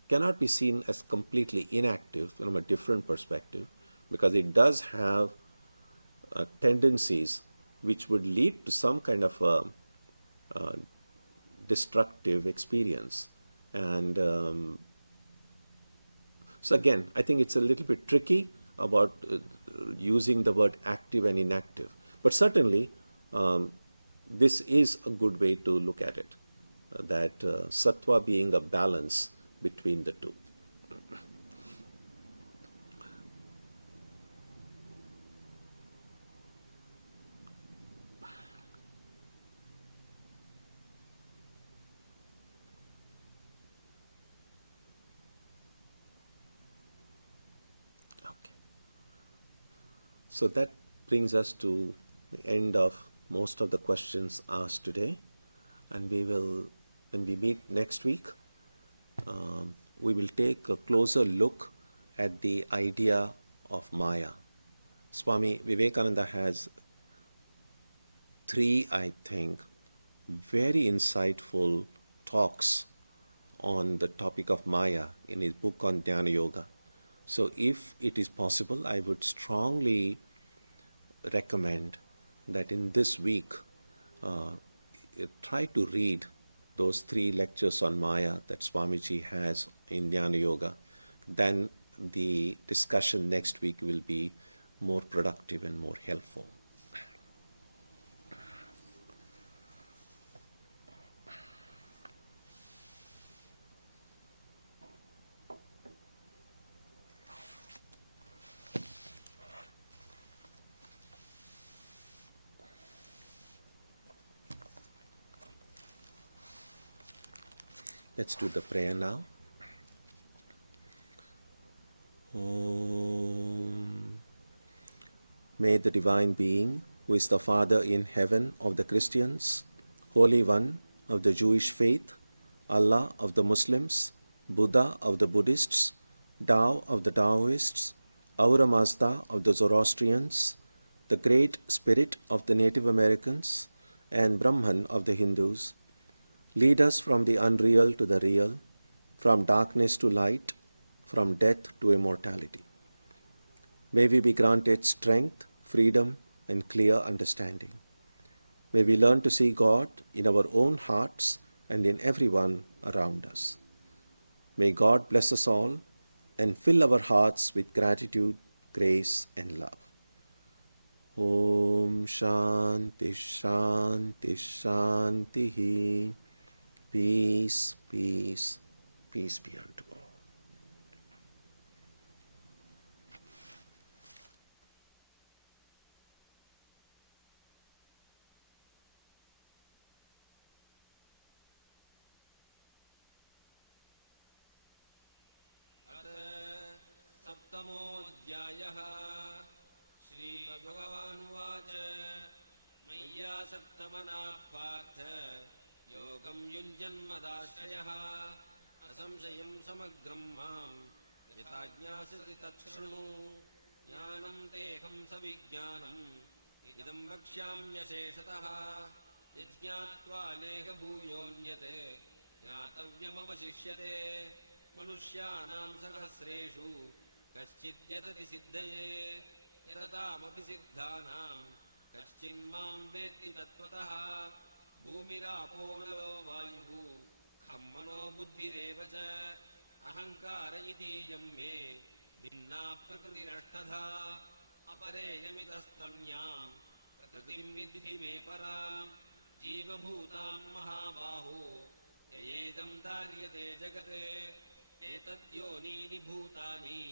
cannot be seen as completely inactive from a different perspective, because it does have tendencies which would lead to some kind of a destructive experience. And so again, I think it's a little bit tricky about using the word active and inactive. But certainly, this is a good way to look at it, that Sattva being a balance between the two. So that brings us to the end of most of the questions asked today, and we will, when we meet next week, we will take a closer look at the idea of Maya. Swami Vivekananda has 3, I think, very insightful talks on the topic of Maya in his book on Jnana Yoga. So if it is possible, I would strongly recommend that in this week, try to read those 3 lectures on Maya that Swamiji has in Jnana Yoga. Then the discussion next week will be more productive and more helpful. Let's do the prayer now. Om. May the Divine Being, who is the Father in heaven of the Christians, Holy One of the Jewish faith, Allah of the Muslims, Buddha of the Buddhists, Tao of the Taoists, Ahura Mazda of the Zoroastrians, the Great Spirit of the Native Americans, and Brahman of the Hindus, lead us from the unreal to the real, from darkness to light, from death to immortality. May we be granted strength, freedom, and clear understanding. May we learn to see God in our own hearts and in everyone around us. May God bless us all and fill our hearts with gratitude, grace, and love. Om Shanti Shanti Shanti. Peace, peace, peace be unto all. सप्तमोऽध्यायः श्रीभगवानुवाच मय्यासक्तमनः पार्थ योगं युञ्जन्मदाश्रयः असंशयं समग्रं मां यथा ज्ञास्यसि तच्छृणु ज्ञानं तेऽहं सविज्ञानम् इदं वक्ष्याम्यशेषतः यज्ञात्वा नेह भूयोऽन्यत् ज्ञातव्यमवशिष्यते मनुष्याणां सहस्रेषु कश्चिद्यतति सिद्धये यततामपि सिद्धानाम् कश्चिन्माम् वेत्ति तत्त्वतः भूमिरापो नलो वायुः खं मनो बुद्धिरेव च अहङ्कार इतीयं मे भिन्ना प्रकृतिरष्टधा अपरेयमितस्तन्याम् प्रकृतिं विद्धि मे पराम् जीवभूताम् महाबाहो ययेदं धार्यते जगत् एतद्योनीनि भूतानि